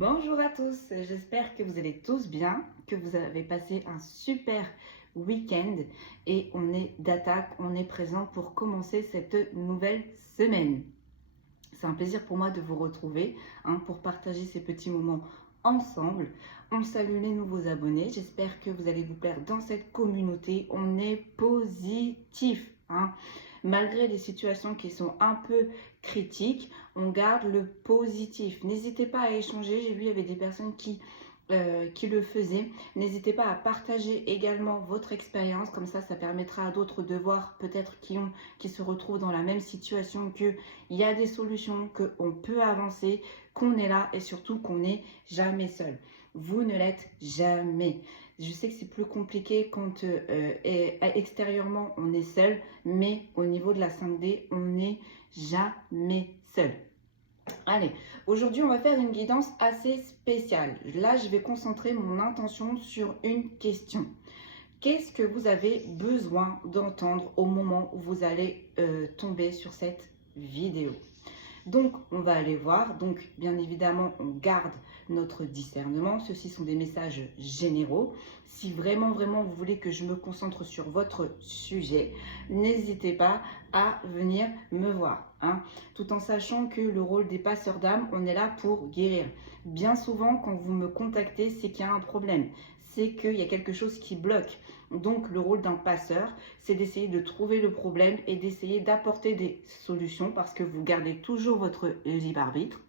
Bonjour à tous, j'espère que vous allez tous bien, que vous avez passé un super week-end et on est d'attaque, on est présent pour commencer cette nouvelle semaine. C'est un plaisir pour moi de vous retrouver pour partager ces petits moments ensemble. On salue les nouveaux abonnés, j'espère que vous allez vous plaire dans cette communauté, on est positif. Malgré les situations qui sont un peu critiques, on garde le positif. N'hésitez pas à échanger. J'ai vu il y avait des personnes qui le faisaient. N'hésitez pas à partager également votre expérience. Comme ça permettra à d'autres de voir peut-être qui se retrouvent dans la même situation, qu'il y a des solutions, qu'on peut avancer, qu'on est là et surtout qu'on n'est jamais seul. Vous ne l'êtes jamais. Je sais que c'est plus compliqué quand extérieurement on est seul, mais au niveau de la 5D, on n'est jamais seul. Allez, aujourd'hui on va faire une guidance assez spéciale. Là, je vais concentrer mon intention sur une question. Qu'est-ce que vous avez besoin d'entendre au moment où vous allez tomber sur cette vidéo ? Donc, on va aller voir. Donc, bien évidemment, on garde notre discernement. Ceux-ci sont des messages généraux. Si vraiment, vous voulez que je me concentre sur votre sujet, n'hésitez pas à venir me voir. Tout en sachant que le rôle des passeurs d'âme, on est là pour guérir. Bien souvent, quand vous me contactez, c'est qu'il y a un problème. C'est qu'il y a quelque chose qui bloque. Donc, le rôle d'un passeur, c'est d'essayer de trouver le problème et d'essayer d'apporter des solutions parce que vous gardez toujours votre libre arbitre.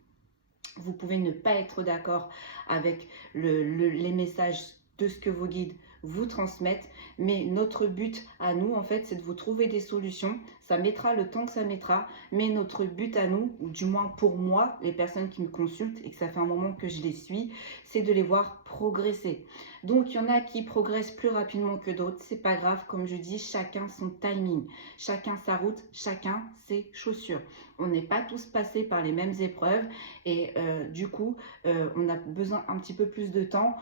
Vous pouvez ne pas être d'accord avec les messages de ce que vos guides vous transmettent, mais notre but à nous, en fait, c'est de vous trouver des solutions. Ça mettra le temps que ça mettra, mais notre but à nous, ou du moins pour moi, les personnes qui me consultent et que ça fait un moment que je les suis, c'est de les voir progresser. Donc, il y en a qui progressent plus rapidement que d'autres. C'est pas grave, comme je dis, chacun son timing, chacun sa route, chacun ses chaussures. On n'est pas tous passés par les mêmes épreuves et du coup, on a besoin un petit peu plus de temps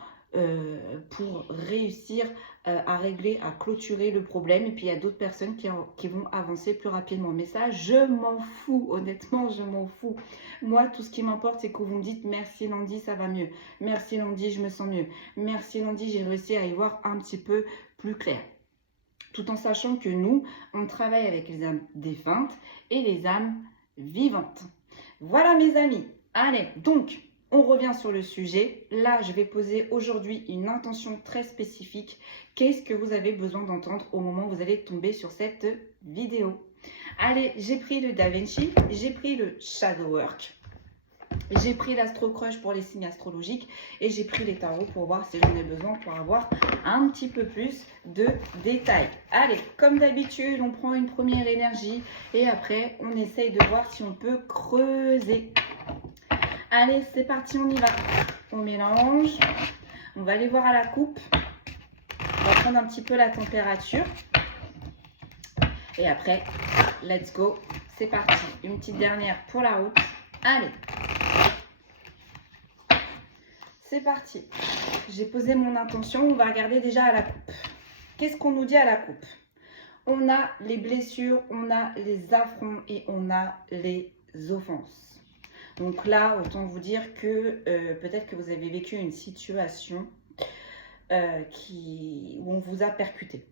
pour réussir à régler, à clôturer le problème. Et puis, il y a d'autres personnes qui vont avancer plus rapidement. Mais ça, je m'en fous. Honnêtement, je m'en fous. Moi, tout ce qui m'importe, c'est que vous me dites « Merci Landy, ça va mieux. Merci Landy, je me sens mieux. Merci Landy, j'ai réussi à y voir un petit peu plus clair. » Tout en sachant que nous, on travaille avec les âmes défuntes et les âmes vivantes. Voilà mes amis. Allez, donc, on revient sur le sujet. Là, je vais poser aujourd'hui une intention très spécifique. Qu'est-ce que vous avez besoin d'entendre au moment où vous allez tomber sur cette vidéo? Allez, j'ai pris le Da Vinci, j'ai pris le Shadow Work, j'ai pris l'Astro Crush pour les signes astrologiques et j'ai pris les tarots pour voir si j'en ai besoin pour avoir un petit peu plus de détails. Allez, comme d'habitude, on prend une première énergie et après, on essaye de voir si on peut creuser. Allez, c'est parti, on y va. On mélange. On va aller voir à la coupe. On va prendre un petit peu la température. Et après, let's go. C'est parti. Une petite dernière pour la route. Allez. C'est parti. J'ai posé mon intention. On va regarder déjà à la coupe. Qu'est-ce qu'on nous dit à la coupe? On a les blessures, on a les affronts et on a les offenses. Donc là, autant vous dire que peut-être que vous avez vécu une situation où on vous a percuté.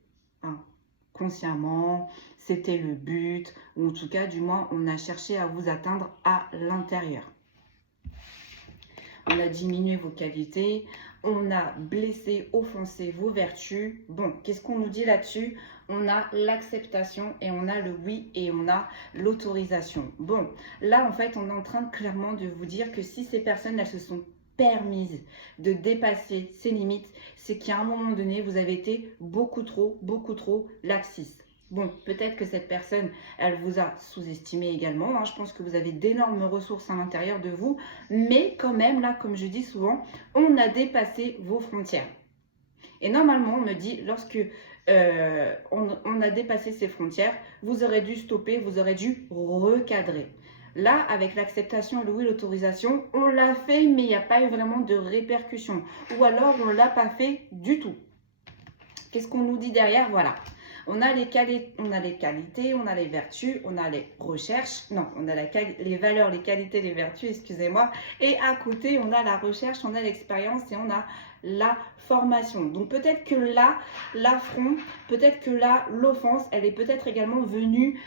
Consciemment, c'était le but, ou en tout cas, du moins, on a cherché à vous atteindre à l'intérieur. On a diminué vos qualités, on a blessé, offensé vos vertus. Bon, qu'est-ce qu'on nous dit là-dessus? On a l'acceptation et on a le oui et on a l'autorisation. Bon, là, en fait, on est en train clairement de vous dire que si ces personnes, elles se sont permises de dépasser ces limites, c'est qu'à un moment donné, vous avez été beaucoup trop laxiste. Bon, peut-être que cette personne, elle vous a sous-estimé également. Je pense que vous avez d'énormes ressources à l'intérieur de vous. Mais quand même, là, comme je dis souvent, on a dépassé vos frontières. Et normalement, on me dit, lorsque on a dépassé ces frontières, vous aurez dû stopper, vous aurez dû recadrer. Là, avec l'acceptation, le oui, l'autorisation, on l'a fait, mais il n'y a pas eu vraiment de répercussions. Ou alors, on ne l'a pas fait du tout. Qu'est-ce qu'on nous dit derrière? Voilà. On a les qualités, on a les vertus, on a les recherches. Non, on a les valeurs, les qualités, les vertus, excusez-moi. Et à côté, on a la recherche, on a l'expérience et on a la formation. Donc peut-être que là, l'affront, peut-être que là, l'offense, elle est peut-être également venue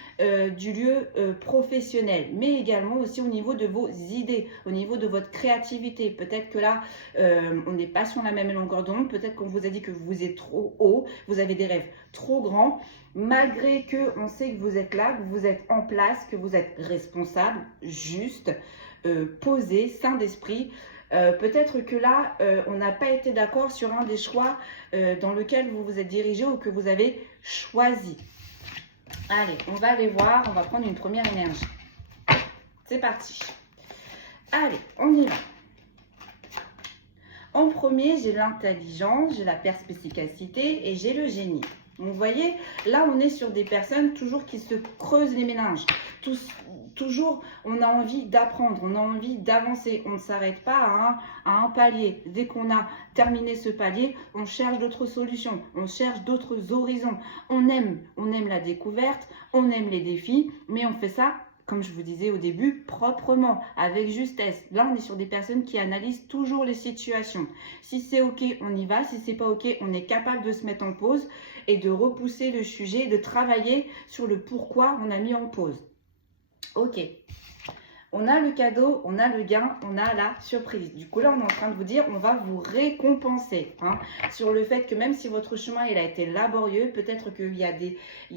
du lieu professionnel, mais également aussi au niveau de vos idées, au niveau de votre créativité. Peut-être que là, on n'est pas sur la même longueur d'onde, peut-être qu'on vous a dit que vous êtes trop haut, vous avez des rêves trop grands, malgré que on sait que vous êtes là, que vous êtes en place, que vous êtes responsable, juste, posé, sain d'esprit. Peut-être que là, on n'a pas été d'accord sur un des choix dans lequel vous vous êtes dirigé ou que vous avez choisi. Allez, on va aller voir, on va prendre une première énergie. C'est parti. Allez, on y va. En premier, j'ai l'intelligence, j'ai la perspicacité et j'ai le génie. Vous voyez, là, on est sur des personnes toujours qui se creusent les méninges. Toujours, on a envie d'apprendre, on a envie d'avancer. On ne s'arrête pas à un palier. Dès qu'on a terminé ce palier, on cherche d'autres solutions, on cherche d'autres horizons. On aime la découverte, on aime les défis, mais on fait ça, comme je vous disais au début, proprement, avec justesse. Là, on est sur des personnes qui analysent toujours les situations. Si c'est OK, on y va. Si c'est pas OK, on est capable de se mettre en pause et de repousser le sujet, de travailler sur le pourquoi on a mis en pause. OK. On a le cadeau, on a le gain, on a la surprise. Du coup, là, on est en train de vous dire, on va vous récompenser sur le fait que même si votre chemin il a été laborieux, peut-être qu'il y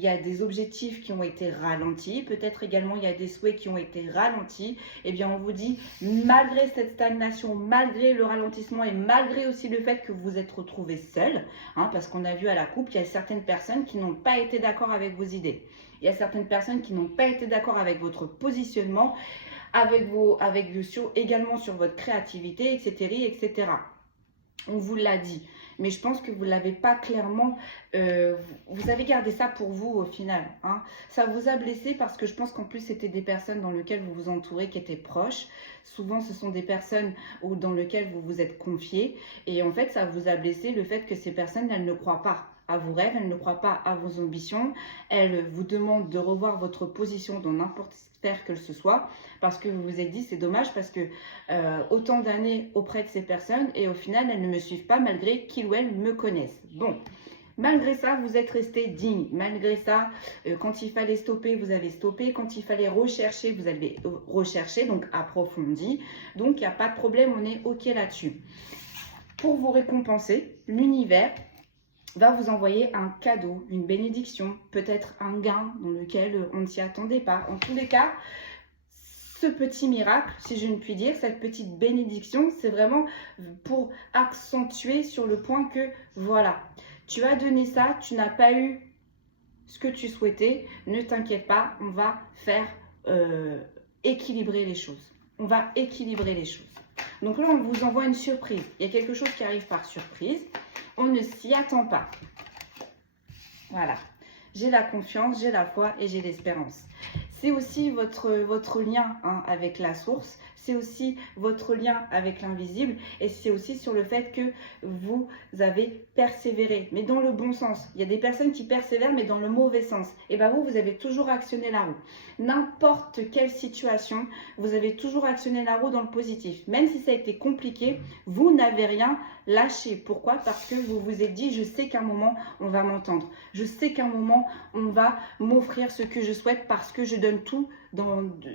a des objectifs qui ont été ralentis, peut-être également il y a des souhaits qui ont été ralentis. Eh bien, on vous dit, malgré cette stagnation, malgré le ralentissement et malgré aussi le fait que vous vous êtes retrouvé seul, parce qu'on a vu à la coupe, il y a certaines personnes qui n'ont pas été d'accord avec vos idées. Il y a certaines personnes qui n'ont pas été d'accord avec votre positionnement, également sur votre créativité, etc. On vous l'a dit, mais je pense que vous ne l'avez pas clairement, vous avez gardé ça pour vous au final. Ça vous a blessé parce que je pense qu'en plus c'était des personnes dans lesquelles vous vous entourez qui étaient proches. Souvent ce sont des personnes dans lesquelles vous vous êtes confié et en fait ça vous a blessé le fait que ces personnes, elles ne croient pas à vos rêves, elles ne croient pas à vos ambitions, elles vous demandent de revoir votre position dans n'importe quelle sphère que ce soit, parce que vous vous êtes dit c'est dommage parce que autant d'années auprès de ces personnes et au final elles ne me suivent pas malgré qu'ils ou elles me connaissent. Bon, malgré ça vous êtes resté digne, malgré ça quand il fallait stopper vous avez stoppé, quand il fallait rechercher vous avez recherché, donc approfondi, donc il n'y a pas de problème, on est OK là-dessus. Pour vous récompenser, l'univers va vous envoyer un cadeau, une bénédiction, peut-être un gain dans lequel on ne s'y attendait pas. En tous les cas, ce petit miracle, si je ne puis dire, cette petite bénédiction, c'est vraiment pour accentuer sur le point que, voilà, tu as donné ça, tu n'as pas eu ce que tu souhaitais, ne t'inquiète pas, on va faire équilibrer les choses. On va équilibrer les choses. Donc là, on vous envoie une surprise. Il y a quelque chose qui arrive par surprise. On ne s'y attend pas. Voilà. J'ai la confiance, j'ai la foi et j'ai l'espérance. C'est aussi votre lien avec la source. C'est aussi votre lien avec l'invisible. Et c'est aussi sur le fait que vous avez persévéré. Mais dans le bon sens. Il y a des personnes qui persévèrent, mais dans le mauvais sens. Et bien vous avez toujours actionné la roue. N'importe quelle situation, vous avez toujours actionné la roue dans le positif. Même si ça a été compliqué, vous n'avez rien lâché. Pourquoi? Parce que vous vous êtes dit, je sais qu'à un moment, on va m'entendre. Je sais qu'à un moment, on va m'offrir ce que je souhaite parce que je donne tout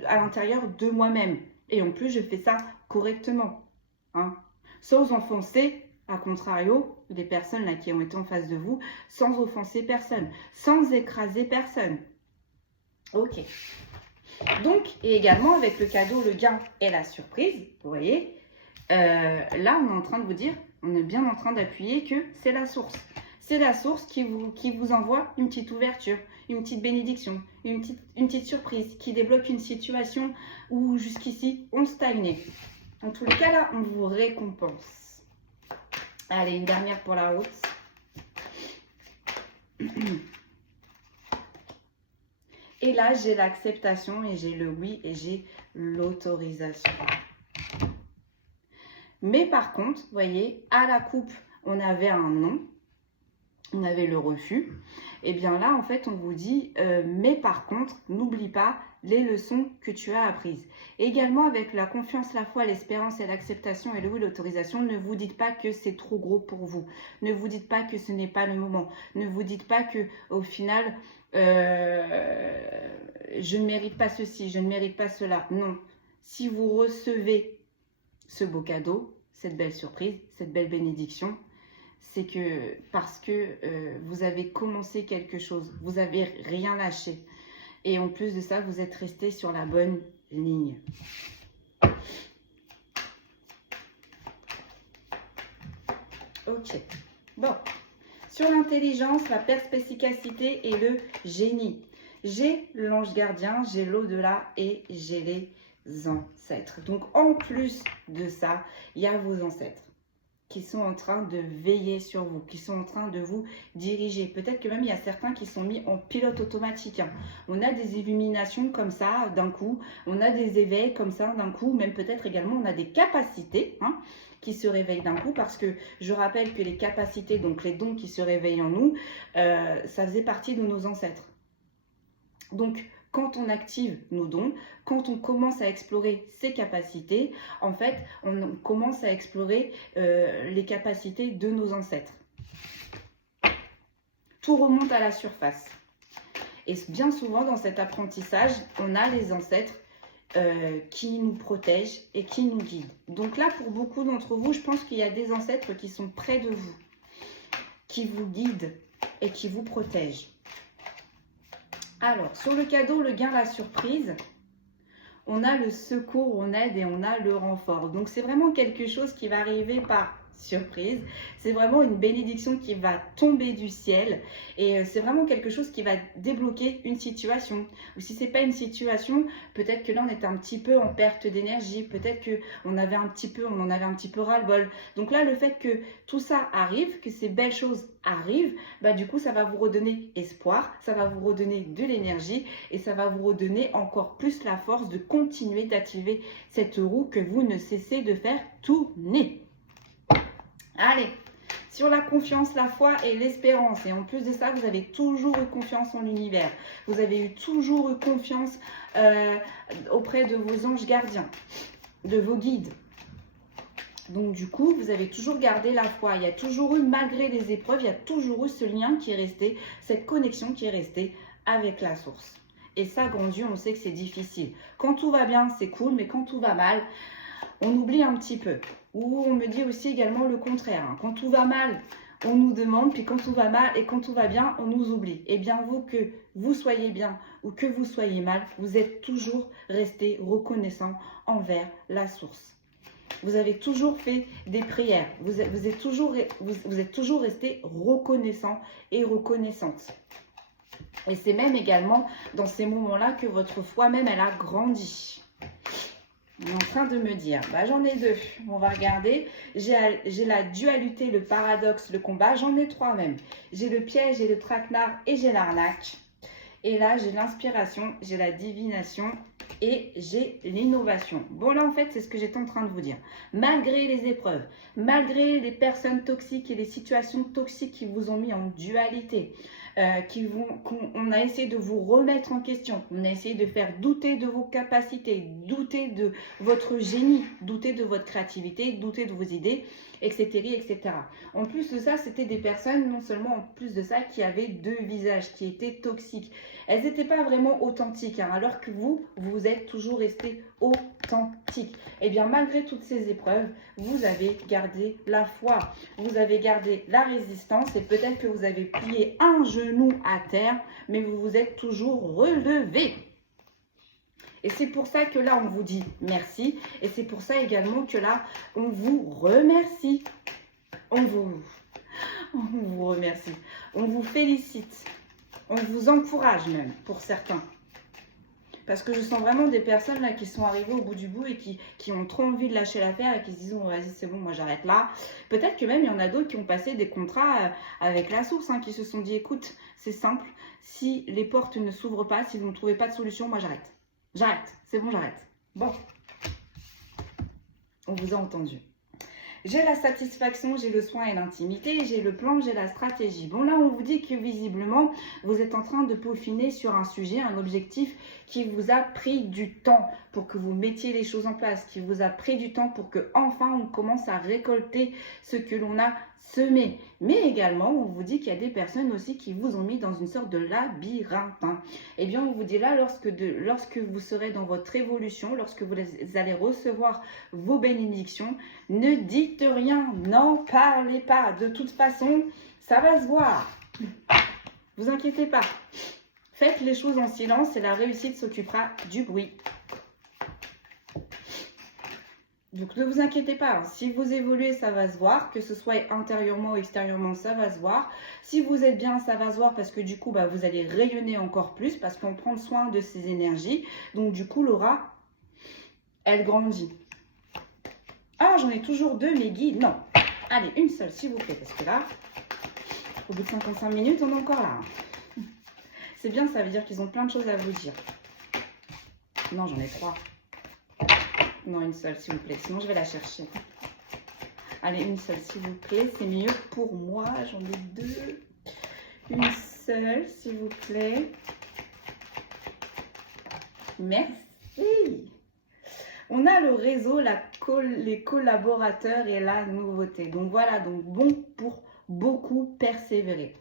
à l'intérieur de moi-même. Et en plus, je fais ça correctement. Sans enfoncer, à contrario, des personnes là qui ont été en face de vous, sans offenser personne, sans écraser personne. OK. Donc, et également avec le cadeau, le gain et la surprise, vous voyez, là, on est en train de vous dire, on est bien en train d'appuyer que c'est la source. C'est la source qui vous envoie une petite ouverture, une petite bénédiction, une petite surprise qui débloque une situation où jusqu'ici, on stagnait. En tous les cas, là, on vous récompense. Allez, une dernière pour la route. Et là, j'ai l'acceptation et j'ai le oui et j'ai l'autorisation. Mais par contre, vous voyez, à la coupe, on avait un non. on avait le refus. Et bien là, en fait, on vous dit, mais par contre, n'oublie pas les leçons que tu as apprises. Également, avec la confiance, la foi, l'espérance et l'acceptation et le oui, l'autorisation, ne vous dites pas que c'est trop gros pour vous. Ne vous dites pas que ce n'est pas le moment. Ne vous dites pas que au final, je ne mérite pas ceci, je ne mérite pas cela. Non. Si vous recevez ce beau cadeau, cette belle surprise, cette belle bénédiction, c'est que parce que vous avez commencé quelque chose, vous n'avez rien lâché. Et en plus de ça, vous êtes resté sur la bonne ligne. Ok. Bon. Sur l'intelligence, la perspicacité et le génie. J'ai l'ange gardien, j'ai l'au-delà et j'ai les ancêtres. Donc en plus de ça, il y a vos ancêtres qui sont en train de veiller sur vous, qui sont en train de vous diriger. Peut-être que même il y a certains qui sont mis en pilote automatique. Hein. On a des illuminations comme ça d'un coup, on a des éveils comme ça d'un coup, même peut-être également on a des capacités qui se réveillent d'un coup, parce que je rappelle que les capacités, donc les dons qui se réveillent en nous, ça faisait partie de nos ancêtres. Donc, quand on active nos dons, quand on commence à explorer ses capacités, en fait, on commence à explorer les capacités de nos ancêtres. Tout remonte à la surface. Et bien souvent, dans cet apprentissage, on a les ancêtres qui nous protègent et qui nous guident. Donc là, pour beaucoup d'entre vous, je pense qu'il y a des ancêtres qui sont près de vous, qui vous guident et qui vous protègent. Alors, sur le cadeau, le gain, la surprise, on a le secours, on aide et on a le renfort. Donc, c'est vraiment quelque chose qui va arriver par surprise. C'est vraiment une bénédiction qui va tomber du ciel. Et c'est vraiment quelque chose qui va débloquer une situation. Ou si ce n'est pas une situation, peut-être que là, on est un petit peu en perte d'énergie. Peut-être qu'on en avait un petit peu ras-le-bol. Donc là, le fait que tout ça arrive, que ces belles choses arrivent, bah, du coup, ça va vous redonner espoir, ça va vous redonner de l'énergie et ça va vous redonner encore plus la force de continuer d'activer cette roue que vous ne cessez de faire tourner. Allez, sur la confiance, la foi et l'espérance. Et en plus de ça, vous avez toujours eu confiance en l'univers. Vous avez eu toujours eu confiance auprès de vos anges gardiens, de vos guides. Donc du coup, vous avez toujours gardé la foi. Il y a toujours eu, malgré les épreuves, il y a toujours eu ce lien qui est resté, cette connexion qui est restée avec la source. Et ça, grand Dieu, on sait que c'est difficile. Quand tout va bien, c'est cool, mais quand tout va mal, on oublie un petit peu. Ou on me dit aussi également le contraire. Hein. Quand tout va mal, on nous demande, puis quand tout va mal et quand tout va bien, on nous oublie. Et bien vous, que vous soyez bien ou que vous soyez mal, vous êtes toujours resté reconnaissant envers la source. Vous avez toujours fait des prières. Vous êtes toujours resté reconnaissant et reconnaissante. Et c'est même également dans ces moments-là que votre foi même, elle a grandi. On est en train de me dire, bah, j'en ai deux. On va regarder. J'ai la dualité, le paradoxe, le combat. J'en ai trois même. J'ai le piège, j'ai le traquenard et j'ai l'arnaque. Et là, j'ai l'inspiration, j'ai la divination et j'ai l'innovation. Bon, là, en fait, c'est ce que j'étais en train de vous dire. Malgré les épreuves, malgré les personnes toxiques et les situations toxiques qui vous ont mis en dualité, on a essayé de vous remettre en question, on a essayé de faire douter de vos capacités, douter de votre génie, douter de votre créativité, douter de vos idées, etc., etc. En plus de ça, c'était des personnes, non seulement en plus de ça, qui avaient deux visages, qui étaient toxiques. Elles n'étaient pas vraiment authentiques, hein, alors que vous êtes toujours resté authentique. Et bien, malgré toutes ces épreuves, vous avez gardé la foi, vous avez gardé la résistance et peut-être que vous avez plié un genou à terre, mais vous vous êtes toujours relevé. Et c'est pour ça que là, on vous dit merci. Et c'est pour ça également que là, on vous remercie. On vous remercie. On vous félicite. On vous encourage même, pour certains. Parce que je sens vraiment des personnes là qui sont arrivées au bout du bout et qui ont trop envie de lâcher l'affaire et qui se disent oh, vas-y c'est bon, moi j'arrête là. Peut-être que même il y en a d'autres qui ont passé des contrats avec la source, hein, qui se sont dit écoute, c'est simple, si les portes ne s'ouvrent pas, si vous ne trouvez pas de solution, moi j'arrête. J'arrête, c'est bon, j'arrête. Bon, on vous a entendu. J'ai la satisfaction, j'ai le soin et l'intimité, j'ai le plan, j'ai la stratégie. Bon, là, on vous dit que visiblement, vous êtes en train de peaufiner sur un sujet, un objectif qui vous a pris du temps pour que vous mettiez les choses en place, qui vous a pris du temps pour que enfin on commence à récolter ce que l'on a semé. Mais également, on vous dit qu'il y a des personnes aussi qui vous ont mis dans une sorte de labyrinthe. Eh bien, on vous dit là, lorsque vous serez dans votre évolution, lorsque vous allez recevoir vos bénédictions, ne dites rien, n'en parlez pas. De toute façon, ça va se voir. Vous inquiétez pas. Faites les choses en silence et la réussite s'occupera du bruit. Donc ne vous inquiétez pas, si vous évoluez, ça va se voir, que ce soit intérieurement ou extérieurement, ça va se voir. Si vous êtes bien, ça va se voir parce que du coup, vous allez rayonner encore plus parce qu'on prend soin de ces énergies. Donc du coup, l'aura, elle grandit. Ah, j'en ai toujours deux, mes guides. Non. Allez, une seule, s'il vous plaît, parce que là, au bout de 55 minutes, on est encore là. C'est bien, ça veut dire qu'ils ont plein de choses à vous dire. Non, j'en ai trois. Non, une seule, s'il vous plaît. Sinon, je vais la chercher. Allez, une seule, s'il vous plaît. C'est mieux pour moi. J'en ai deux. Une seule, s'il vous plaît. Merci. On a le réseau, les collaborateurs et la nouveauté. Donc voilà, donc bon pour beaucoup persévérer.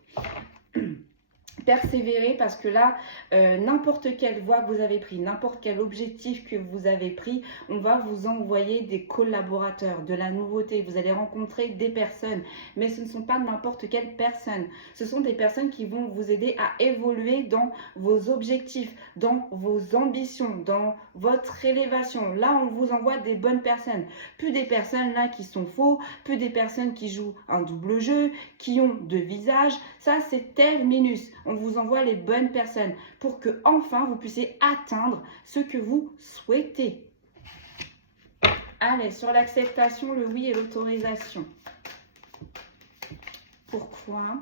Persévérer parce que là, n'importe quelle voie que vous avez pris, n'importe quel objectif que vous avez pris, on va vous envoyer des collaborateurs, de la nouveauté. Vous allez rencontrer des personnes, mais ce ne sont pas n'importe quelle personne. Ce sont des personnes qui vont vous aider à évoluer dans vos objectifs, dans vos ambitions, dans votre élévation. Là, on vous envoie des bonnes personnes. Plus des personnes là qui sont faux, plus des personnes qui jouent un double jeu, qui ont deux visages. Ça, c'est terminus. On vous envoie les bonnes personnes pour que enfin vous puissiez atteindre ce que vous souhaitez. Allez, sur l'acceptation, le oui et l'autorisation. Pourquoi?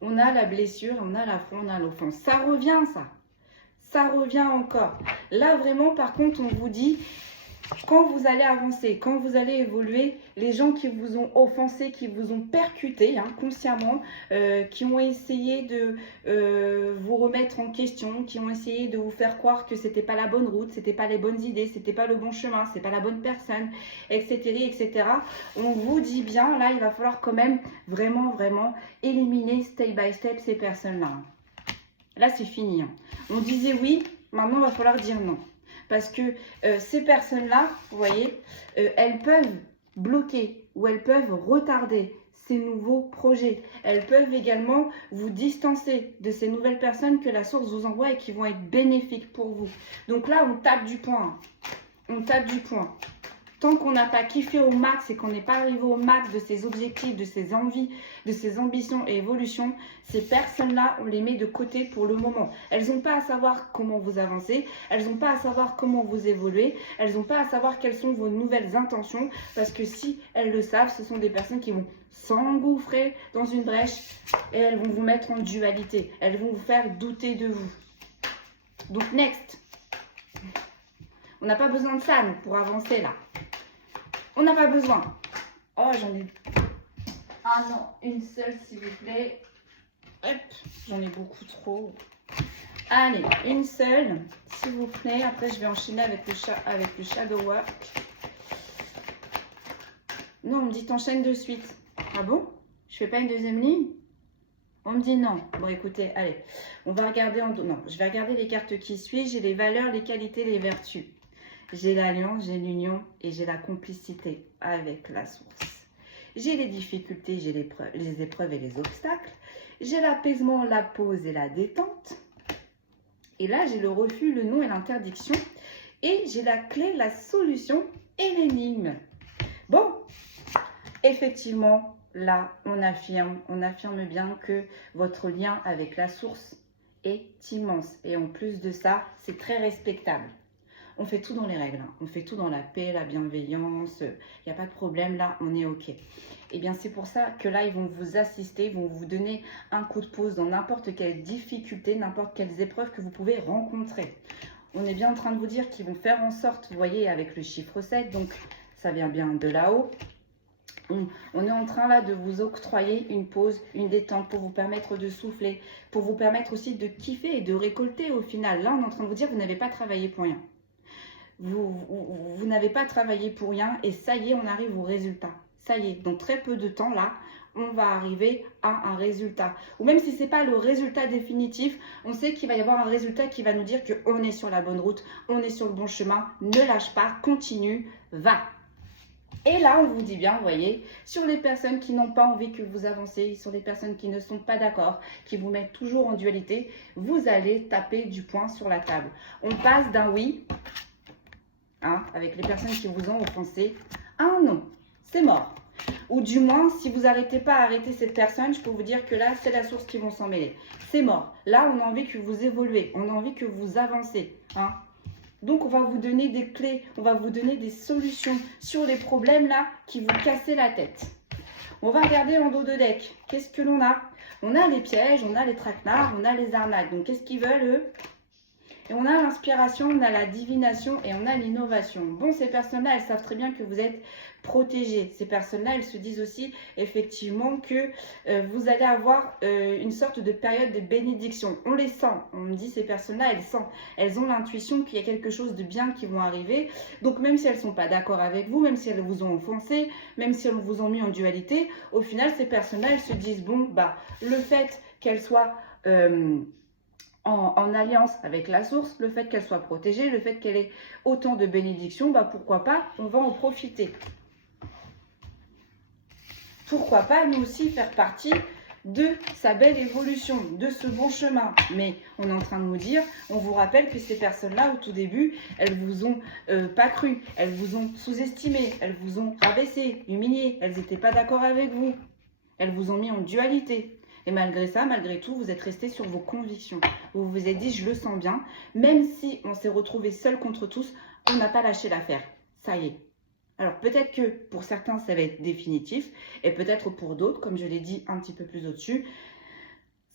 On a la blessure, on a l'affront, on a l'offense. Ça revient, ça. Ça revient encore. Là, vraiment, par contre, on vous dit... Quand vous allez avancer, quand vous allez évoluer, les gens qui vous ont offensé, qui vous ont percuté consciemment, qui ont essayé de vous remettre en question, qui ont essayé de vous faire croire que c'était pas la bonne route, c'était pas les bonnes idées, c'était pas le bon chemin, c'est pas la bonne personne, etc., etc. On vous dit bien, là, il va falloir quand même vraiment, vraiment éliminer step by step ces personnes-là. Là, c'est fini. On disait oui, maintenant, il va falloir dire non. Parce que ces personnes-là, vous voyez, elles peuvent bloquer ou elles peuvent retarder ces nouveaux projets. Elles peuvent également vous distancer de ces nouvelles personnes que la source vous envoie et qui vont être bénéfiques pour vous. Donc là, on tape du poing. On tape du poing. Tant qu'on n'a pas kiffé au max et qu'on n'est pas arrivé au max de ses objectifs, de ses envies, de ses ambitions et évolutions, ces personnes-là, on les met de côté pour le moment. Elles n'ont pas à savoir comment vous avancez, elles n'ont pas à savoir comment vous évoluez, elles n'ont pas à savoir quelles sont vos nouvelles intentions, parce que si elles le savent, ce sont des personnes qui vont s'engouffrer dans une brèche et elles vont vous mettre en dualité. Elles vont vous faire douter de vous. Donc, next. On n'a pas besoin de ça, nous, pour avancer, là. On n'a pas besoin. Oh, j'en ai... Ah non, une seule, s'il vous plaît. Hop, j'en ai beaucoup trop. Allez, une seule, s'il vous plaît. Après, je vais enchaîner avec le shadow work. Non, on me dit t'enchaînes de suite. Ah bon? Je fais pas une deuxième ligne? On me dit non. Bon, écoutez, allez. On va regarder en... Non, je vais regarder les cartes qui suivent. J'ai les valeurs, les qualités, les vertus. J'ai l'alliance, j'ai l'union et j'ai la complicité avec la source. J'ai les difficultés, j'ai les épreuves et les obstacles. J'ai l'apaisement, la pause et la détente. Et là, j'ai le refus, le non et l'interdiction. Et j'ai la clé, la solution et l'énigme. Bon, effectivement, là, on affirme bien que votre lien avec la source est immense. Et en plus de ça, c'est très respectable. On fait tout dans les règles, on fait tout dans la paix, la bienveillance, il n'y a pas de problème, là, on est OK. Et bien, c'est pour ça que là, ils vont vous assister, ils vont vous donner un coup de pouce dans n'importe quelle difficulté, n'importe quelles épreuves que vous pouvez rencontrer. On est bien en train de vous dire qu'ils vont faire en sorte, vous voyez, avec le chiffre 7, donc ça vient bien de là-haut. On est en train là de vous octroyer une pause, une détente pour vous permettre de souffler, pour vous permettre aussi de kiffer et de récolter au final. Là, on est en train de vous dire, vous n'avez pas travaillé pour rien. Vous n'avez pas travaillé pour rien et ça y est, on arrive au résultat. Ça y est, dans très peu de temps là, on va arriver à un résultat. Ou même si ce n'est pas le résultat définitif, on sait qu'il va y avoir un résultat qui va nous dire qu'on est sur la bonne route, on est sur le bon chemin, ne lâche pas, continue, va. Et là, on vous dit bien, vous voyez, sur les personnes qui n'ont pas envie que vous avancez, sur les personnes qui ne sont pas d'accord, qui vous mettent toujours en dualité, vous allez taper du poing sur la table. On passe d'un oui, avec les personnes qui vous ont offensé, à un non. C'est mort. Ou du moins, si vous n'arrêtez pas à arrêter cette personne, je peux vous dire que là, c'est la source qui vont s'en mêler. C'est mort. Là, on a envie que vous évoluez, on a envie que vous avancez. Donc, on va vous donner des clés, on va vous donner des solutions sur les problèmes là qui vous cassent la tête. On va regarder en dos de deck. Qu'est-ce que l'on a? On a les pièges, on a les traquenards, on a les arnaques. Donc, qu'est-ce qu'ils veulent, eux? Et on a l'inspiration, on a la divination et on a l'innovation. Bon, ces personnes-là, elles savent très bien que vous êtes protégés. Ces personnes-là, elles se disent aussi effectivement que vous allez avoir une sorte de période de bénédiction. On les sent. On me dit, ces personnes-là, elles sentent. Elles ont l'intuition qu'il y a quelque chose de bien qui vont arriver. Donc, même si elles ne sont pas d'accord avec vous, même si elles vous ont offensé, même si elles vous ont mis en dualité, au final, ces personnes-là, elles se disent, bon, bah, le fait qu'elles soient... En alliance avec la source, le fait qu'elle soit protégée, le fait qu'elle ait autant de bénédictions, bah pourquoi pas, on va en profiter. Pourquoi pas nous aussi faire partie de sa belle évolution, de ce bon chemin. Mais on est en train de nous dire, on vous rappelle que ces personnes-là, au tout début, elles vous ont pas cru, elles vous ont sous-estimé, elles vous ont rabaissé, humilié, elles n'étaient pas d'accord avec vous, elles vous ont mis en dualité. Et malgré ça, malgré tout, vous êtes resté sur vos convictions. Vous vous êtes dit, je le sens bien. Même si on s'est retrouvé seul contre tous, on n'a pas lâché l'affaire. Ça y est. Alors peut-être que pour certains, ça va être définitif. Et peut-être pour d'autres, comme je l'ai dit un petit peu plus au-dessus,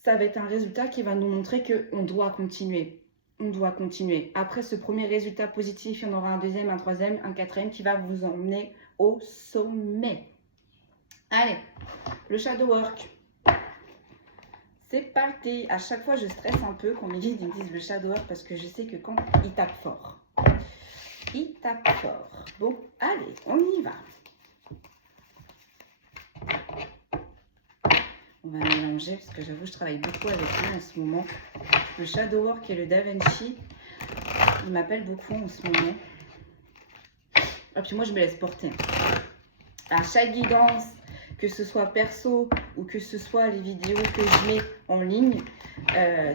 ça va être un résultat qui va nous montrer qu'on doit continuer. On doit continuer. Après ce premier résultat positif, il y en aura un deuxième, un troisième, un quatrième qui va vous emmener au sommet. Allez, le shadow work. C'est parti. À chaque fois, je stresse un peu quand mes guides me disent le shadow work parce que je sais que quand il tape fort. Il tape fort. Bon, allez, on y va. On va mélanger parce que j'avoue, je travaille beaucoup avec lui en ce moment. Le shadow work et le Da Vinci, il m'appelle beaucoup en ce moment. Et puis moi, je me laisse porter. À chaque guidance, que ce soit perso ou que ce soit les vidéos que je mets en ligne,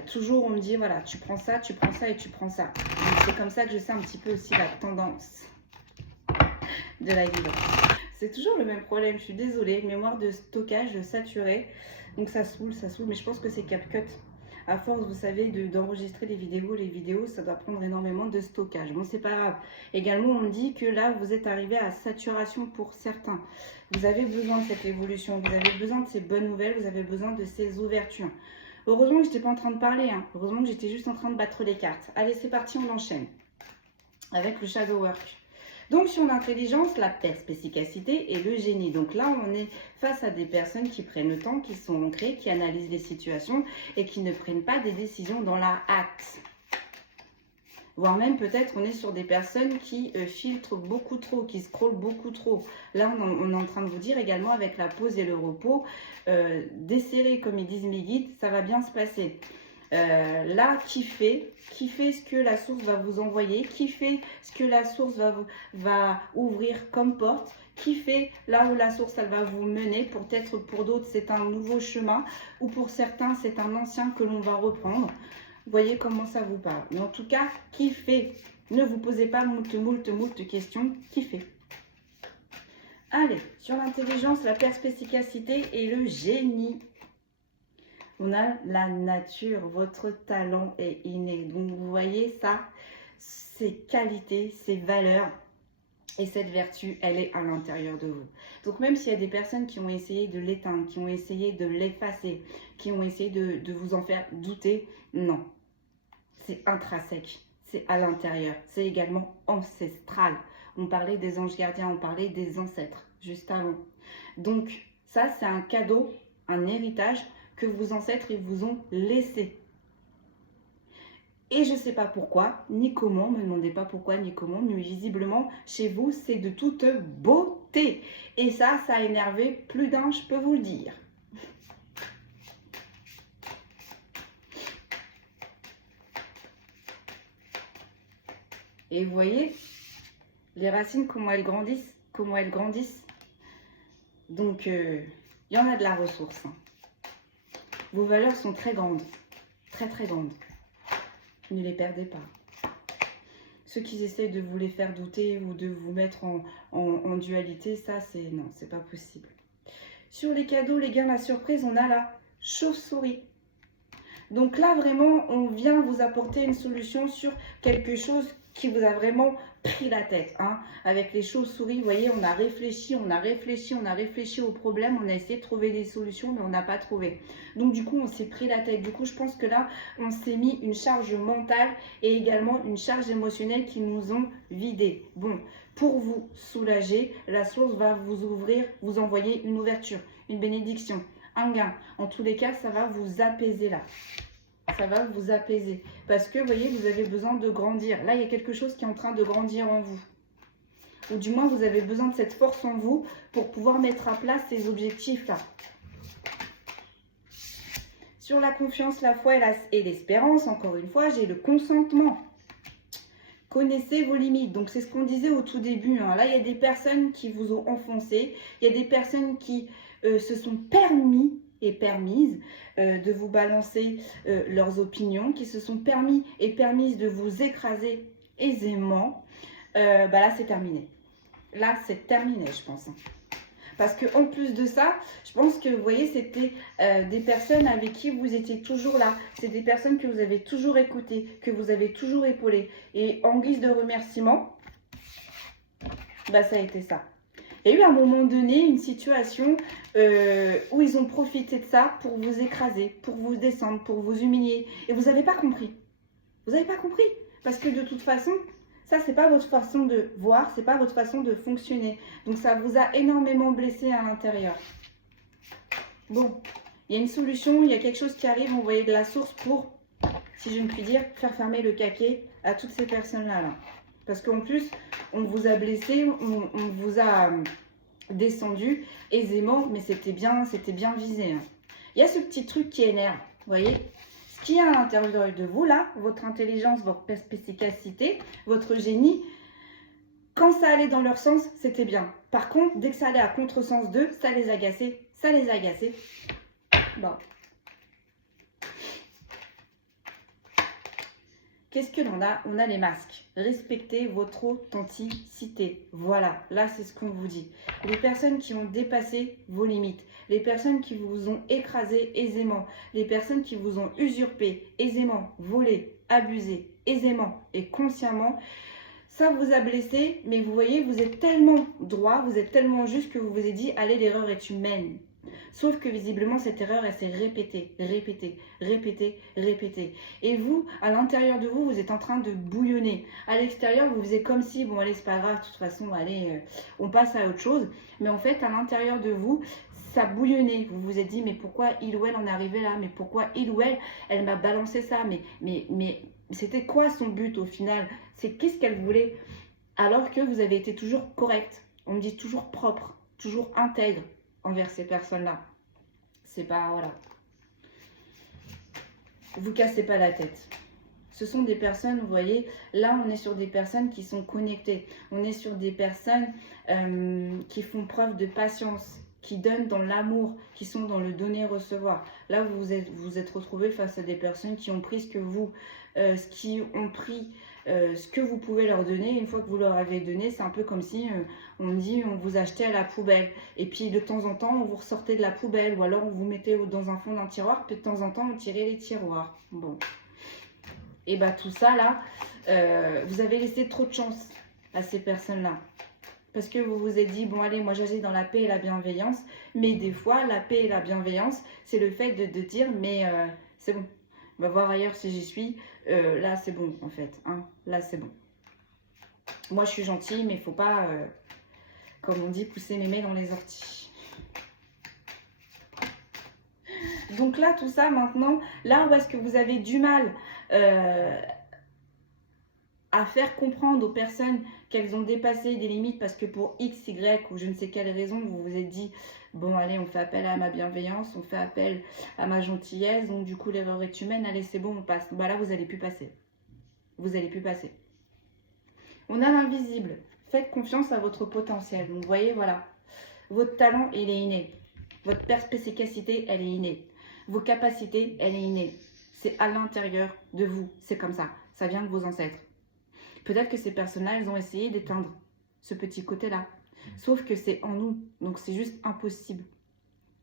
toujours on me dit voilà, tu prends ça et tu prends ça. Donc c'est comme ça que je sais un petit peu aussi la tendance de la guidance. C'est toujours le même problème, je suis désolée, mémoire de stockage saturée, donc ça saoule, mais je pense que c'est CapCut. À force, vous savez, d'enregistrer les vidéos, ça doit prendre énormément de stockage. Bon, c'est pas grave. Également, on me dit que là, vous êtes arrivé à saturation pour certains. Vous avez besoin de cette évolution, vous avez besoin de ces bonnes nouvelles, vous avez besoin de ces ouvertures. Heureusement que je n'étais pas en train de parler, heureusement que j'étais juste en train de battre les cartes. Allez, c'est parti, on enchaîne avec le shadow work. Donc, sur l'intelligence, la perspicacité et le génie. Donc là, on est face à des personnes qui prennent le temps, qui sont ancrées, qui analysent les situations et qui ne prennent pas des décisions dans la hâte. Voire même, peut-être, on est sur des personnes qui filtrent beaucoup trop, qui scrollent beaucoup trop. Là, on est en train de vous dire également, avec la pause et le repos, desserrer, comme ils disent mes guides, ça va bien se passer. Là, kiffez ce que la source va vous envoyer, kiffez ce que la source va ouvrir comme porte, kiffez là où la source elle va vous mener. Peut-être pour d'autres c'est un nouveau chemin ou pour certains c'est un ancien que l'on va reprendre. Vous voyez comment ça vous parle. Mais en tout cas, kiffez. Ne vous posez pas moult questions, kiffez. Allez, sur l'intelligence, la perspicacité et le génie. On a la nature, votre talent est inné. Donc, vous voyez ça, ces qualités, ces valeurs et cette vertu, elle est à l'intérieur de vous. Donc, même s'il y a des personnes qui ont essayé de l'éteindre, qui ont essayé de l'effacer, qui ont essayé de vous en faire douter, non. C'est intrinsèque, c'est à l'intérieur, c'est également ancestral. On parlait des anges gardiens, on parlait des ancêtres juste avant. Donc ça, c'est un cadeau, un héritage que vos ancêtres ils vous ont laissé. Et je ne sais pas pourquoi, ni comment, ne me demandez pas pourquoi, ni comment, mais visiblement, chez vous, c'est de toute beauté. Et ça a énervé plus d'un, je peux vous le dire. Et vous voyez, les racines, comment elles grandissent, Donc, il y en a de la ressource. Hein. Vos valeurs sont très grandes, très très grandes. Ne les perdez pas. Ceux qui essaient de vous les faire douter ou de vous mettre en dualité, ça, non, c'est pas possible. Sur les cadeaux, les gars, la surprise, on a la chauve-souris. Donc là, vraiment, on vient vous apporter une solution sur quelque chose qui vous a vraiment pris la tête. Hein. Avec les chauves-souris, vous voyez, on a réfléchi au problème, on a essayé de trouver des solutions, mais on n'a pas trouvé. Donc du coup, on s'est pris la tête. Du coup, je pense que là, on s'est mis une charge mentale et également une charge émotionnelle qui nous ont vidé. Bon, pour vous soulager, la source va vous ouvrir, vous envoyer une ouverture, une bénédiction, un gain. En tous les cas, ça va vous apaiser là. Ça va vous apaiser. Parce que, vous voyez, vous avez besoin de grandir. Là, il y a quelque chose qui est en train de grandir en vous. Ou du moins, vous avez besoin de cette force en vous pour pouvoir mettre à place ces objectifs-là. Sur la confiance, la foi et l'espérance, encore une fois, j'ai le consentement. Connaissez vos limites. Donc, c'est ce qu'on disait au tout début. Hein. Là, il y a des personnes qui vous ont enfoncé. Il y a des personnes qui se sont permises de vous balancer leurs opinions, qui se sont permises de vous écraser aisément. Là, c'est terminé. Là, c'est terminé, je pense. Parce qu'en plus de ça, je pense que, vous voyez, c'était des personnes avec qui vous étiez toujours là. C'est des personnes que vous avez toujours écoutées, que vous avez toujours épaulées. Et en guise de remerciement, ça a été ça. Il y a eu à un moment donné une situation où ils ont profité de ça pour vous écraser, pour vous descendre, pour vous humilier. Et vous n'avez pas compris. Vous n'avez pas compris. Parce que de toute façon, ça, c'est pas votre façon de voir, c'est pas votre façon de fonctionner. Donc, ça vous a énormément blessé à l'intérieur. Bon, il y a une solution, il y a quelque chose qui arrive, on voyait de la source pour, si je ne puis dire, faire fermer le caquet à toutes ces personnes-là. Là. Parce qu'en plus, on vous a blessé, on vous a descendu aisément, mais c'était bien visé. Hein. Il y a ce petit truc qui énerve, vous voyez. Ce qui est à l'intérieur de vous, là, votre intelligence, votre perspicacité, votre génie, quand ça allait dans leur sens, c'était bien. Par contre, dès que ça allait à contresens d'eux, ça les agaçait, Bon. Qu'est-ce que l'on a? On a les masques. Respectez votre authenticité. Voilà, là c'est ce qu'on vous dit. Les personnes qui ont dépassé vos limites, les personnes qui vous ont écrasé aisément, les personnes qui vous ont usurpé aisément, volé, abusé aisément et consciemment, ça vous a blessé, mais vous voyez, vous êtes tellement droit, vous êtes tellement juste que vous vous êtes dit, allez, l'erreur est humaine. Sauf que visiblement, cette erreur, elle s'est répétée. Et vous, à l'intérieur de vous, vous êtes en train de bouillonner. À l'extérieur, vous faisiez comme si, bon, allez, c'est pas grave, de toute façon, allez, on passe à autre chose. Mais en fait, à l'intérieur de vous, ça bouillonnait. Vous vous êtes dit, mais pourquoi il ou elle en est arrivé là? Mais pourquoi il ou elle m'a balancé ça? Mais c'était quoi son but au final? C'est qu'est-ce qu'elle voulait? Alors que vous avez été toujours correct. On me dit toujours propre, toujours intègre envers ces personnes-là. C'est pas, voilà. Vous cassez pas la tête. Ce sont des personnes, vous voyez, là on est sur des personnes qui sont connectées. On est sur des personnes qui font preuve de patience, qui donnent dans l'amour, qui sont dans le donner-recevoir. Là vous êtes retrouvés face à des personnes qui ont pris ce que vous, ce que vous pouvez leur donner. Une fois que vous leur avez donné, c'est un peu comme si on dit on vous achetait à la poubelle. Et puis de temps en temps, on vous ressortait de la poubelle. Ou alors on vous mettait dans un fond d'un tiroir. Puis de temps en temps, on tirait les tiroirs. Bon. Et bien tout ça là, vous avez laissé trop de chance à ces personnes-là. Parce que vous vous êtes dit, bon allez, moi j'agis dans la paix et la bienveillance. Mais des fois, la paix et la bienveillance, c'est le fait de dire, mais c'est bon. On va voir ailleurs si j'y suis. Là, c'est bon, en fait. Hein. Là, c'est bon. Moi, je suis gentille, mais il ne faut pas, comme on dit, pousser mémé dans les orties. Donc là, tout ça, maintenant, là où est-ce que vous avez du mal à faire comprendre aux personnes qu'elles ont dépassé des limites parce que pour X, Y ou je ne sais quelle raison, vous vous êtes dit, bon allez, on fait appel à ma bienveillance, on fait appel à ma gentillesse, donc du coup l'erreur est humaine, allez c'est bon, on passe. Bah là, vous n'allez plus passer. Vous n'allez plus passer. On a l'invisible. Faites confiance à votre potentiel. Donc vous voyez, voilà, votre talent, il est inné. Votre perspicacité, elle est innée. Vos capacités, elle est innée. C'est à l'intérieur de vous. C'est comme ça. Ça vient de vos ancêtres. Peut-être que ces personnes-là, elles ont essayé d'éteindre ce petit côté-là. Sauf que c'est en nous. Donc c'est juste impossible.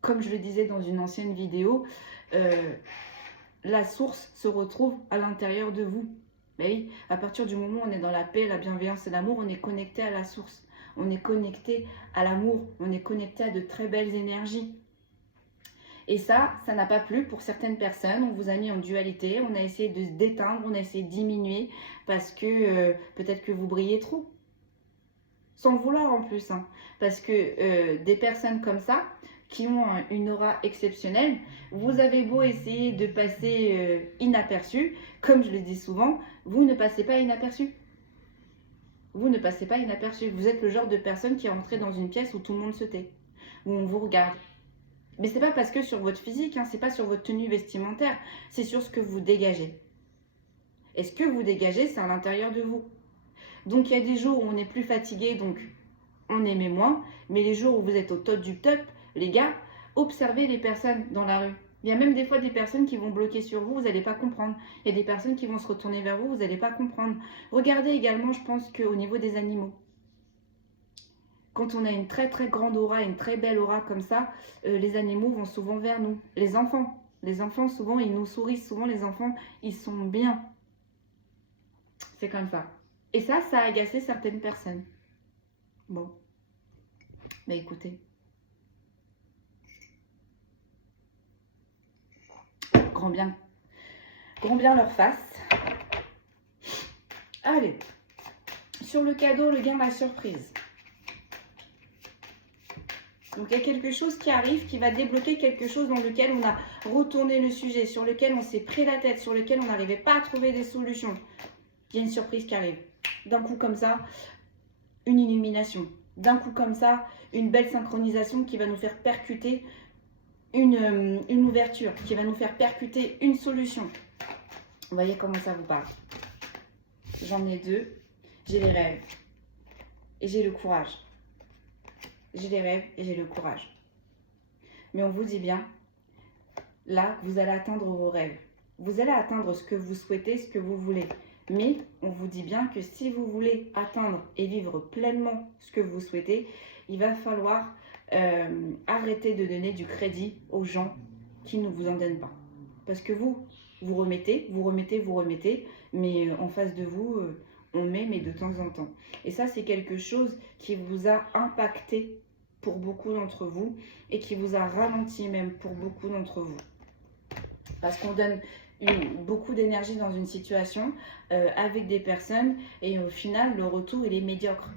Comme je le disais dans une ancienne vidéo, la source se retrouve à l'intérieur de vous. Mais oui, à partir du moment où on est dans la paix, la bienveillance et l'amour, on est connecté à la source. On est connecté à l'amour. On est connecté à de très belles énergies. Et ça n'a pas plu pour certaines personnes. On vous a mis en dualité, on a essayé de se déteindre, on a essayé de diminuer parce que peut-être que vous brillez trop. Sans le vouloir en plus. Hein. Parce que des personnes comme ça, qui ont une aura exceptionnelle, vous avez beau essayer de passer inaperçu, comme je le dis souvent, vous ne passez pas inaperçu. Vous ne passez pas inaperçu. Vous êtes le genre de personne qui est rentrée dans une pièce où tout le monde se tait, où on vous regarde. Mais c'est pas parce que sur votre physique, hein, c'est pas sur votre tenue vestimentaire, c'est sur ce que vous dégagez. Et ce que vous dégagez, c'est à l'intérieur de vous. Donc il y a des jours où on est plus fatigué, donc on aimait moins. Mais les jours où vous êtes au top du top, les gars, observez les personnes dans la rue. Il y a même des fois des personnes qui vont bloquer sur vous, vous n'allez pas comprendre. Il y a des personnes qui vont se retourner vers vous, vous n'allez pas comprendre. Regardez également, je pense qu'au niveau des animaux. Quand on a une très très grande aura, une très belle aura comme ça, les animaux vont souvent vers nous. Les enfants souvent, ils nous sourient. Souvent les enfants, ils sont bien. C'est comme ça. Et ça a agacé certaines personnes. Bon. Mais écoutez. Grand bien leur face. Allez. Sur le cadeau, le gain, la surprise. Donc, il y a quelque chose qui arrive, qui va débloquer quelque chose dans lequel on a retourné le sujet, sur lequel on s'est pris la tête, sur lequel on n'arrivait pas à trouver des solutions. Il y a une surprise qui arrive. D'un coup comme ça, une illumination. D'un coup comme ça, une belle synchronisation qui va nous faire percuter une ouverture, qui va nous faire percuter une solution. Vous voyez comment ça vous parle. J'en ai deux. J'ai les rêves et j'ai le courage. J'ai les rêves et j'ai le courage. Mais on vous dit bien, là, vous allez atteindre vos rêves. Vous allez atteindre ce que vous souhaitez, ce que vous voulez. Mais on vous dit bien que si vous voulez atteindre et vivre pleinement ce que vous souhaitez, il va falloir arrêter de donner du crédit aux gens qui ne vous en donnent pas. Parce que vous remettez, mais en face de vous, on met, mais de temps en temps. Et ça, c'est quelque chose qui vous a impacté pour beaucoup d'entre vous et qui vous a ralenti même pour beaucoup d'entre vous. Parce qu'on donne beaucoup d'énergie dans une situation avec des personnes et au final, le retour, il est médiocre.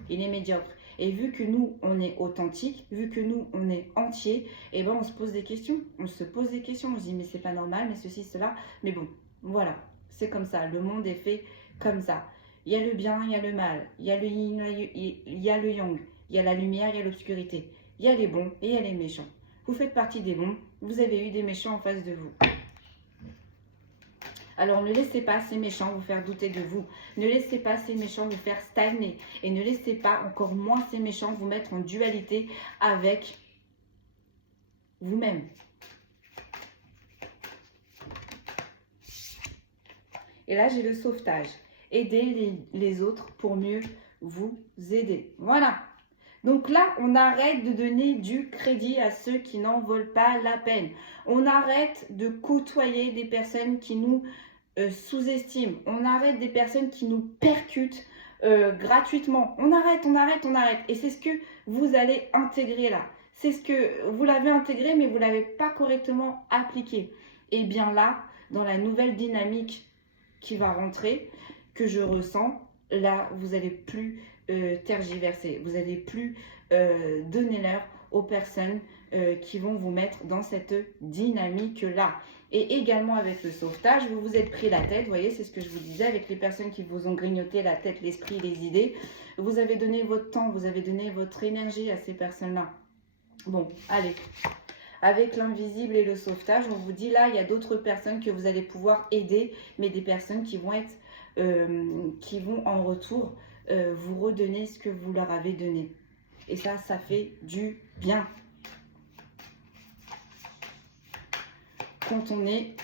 Et vu que nous, on est authentique, vu que nous, on est entier, et ben on se pose des questions. On se dit, mais c'est pas normal, mais ceci, cela. Mais bon, voilà, c'est comme ça. Le monde est fait comme ça. Il y a le bien, il y a le mal. Il y a le yin, il y a le yang. Il y a la lumière, il y a l'obscurité. Il y a les bons et il y a les méchants. Vous faites partie des bons. Vous avez eu des méchants en face de vous. Alors ne laissez pas ces méchants vous faire douter de vous. Ne laissez pas ces méchants vous faire stagner. Et ne laissez pas, encore moins ces méchants, vous mettre en dualité avec vous-même. Et là, j'ai le sauvetage. Aider les autres pour mieux vous aider. Voilà. Donc là, on arrête de donner du crédit à ceux qui n'en valent pas la peine. On arrête de côtoyer des personnes qui nous sous-estiment. On arrête des personnes qui nous percutent gratuitement. On arrête. Et c'est ce que vous allez intégrer là. C'est ce que vous l'avez intégré, mais vous ne l'avez pas correctement appliqué. Et bien là, dans la nouvelle dynamique qui va rentrer, que je ressens, là, vous n'allez plus tergiverser. Vous n'allez plus donner l'heure aux personnes qui vont vous mettre dans cette dynamique-là. Et également avec le sauvetage, vous vous êtes pris la tête, vous voyez, c'est ce que je vous disais, avec les personnes qui vous ont grignoté la tête, l'esprit, les idées. Vous avez donné votre temps, vous avez donné votre énergie à ces personnes-là. Bon, allez. Avec l'invisible et le sauvetage, on vous dit là, il y a d'autres personnes que vous allez pouvoir aider, mais des personnes qui vont être, qui vont en retour vous redonner ce que vous leur avez donné. Et ça, ça fait du bien. Quand on est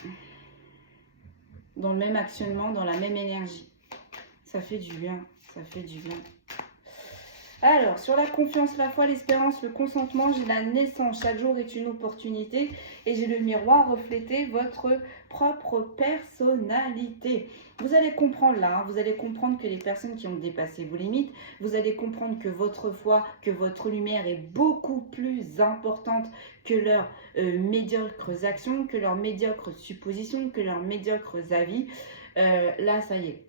dans le même actionnement, dans la même énergie, ça fait du bien, ça fait du bien. Alors, sur la confiance, la foi, l'espérance, le consentement, j'ai la naissance. Chaque jour est une opportunité et j'ai le miroir refléter votre propre personnalité. Vous allez comprendre là, hein, vous allez comprendre que les personnes qui ont dépassé vos limites, vous allez comprendre que votre foi, que votre lumière est beaucoup plus importante que leurs médiocres actions, que leurs médiocres suppositions, que leurs médiocres avis. Là, ça y est.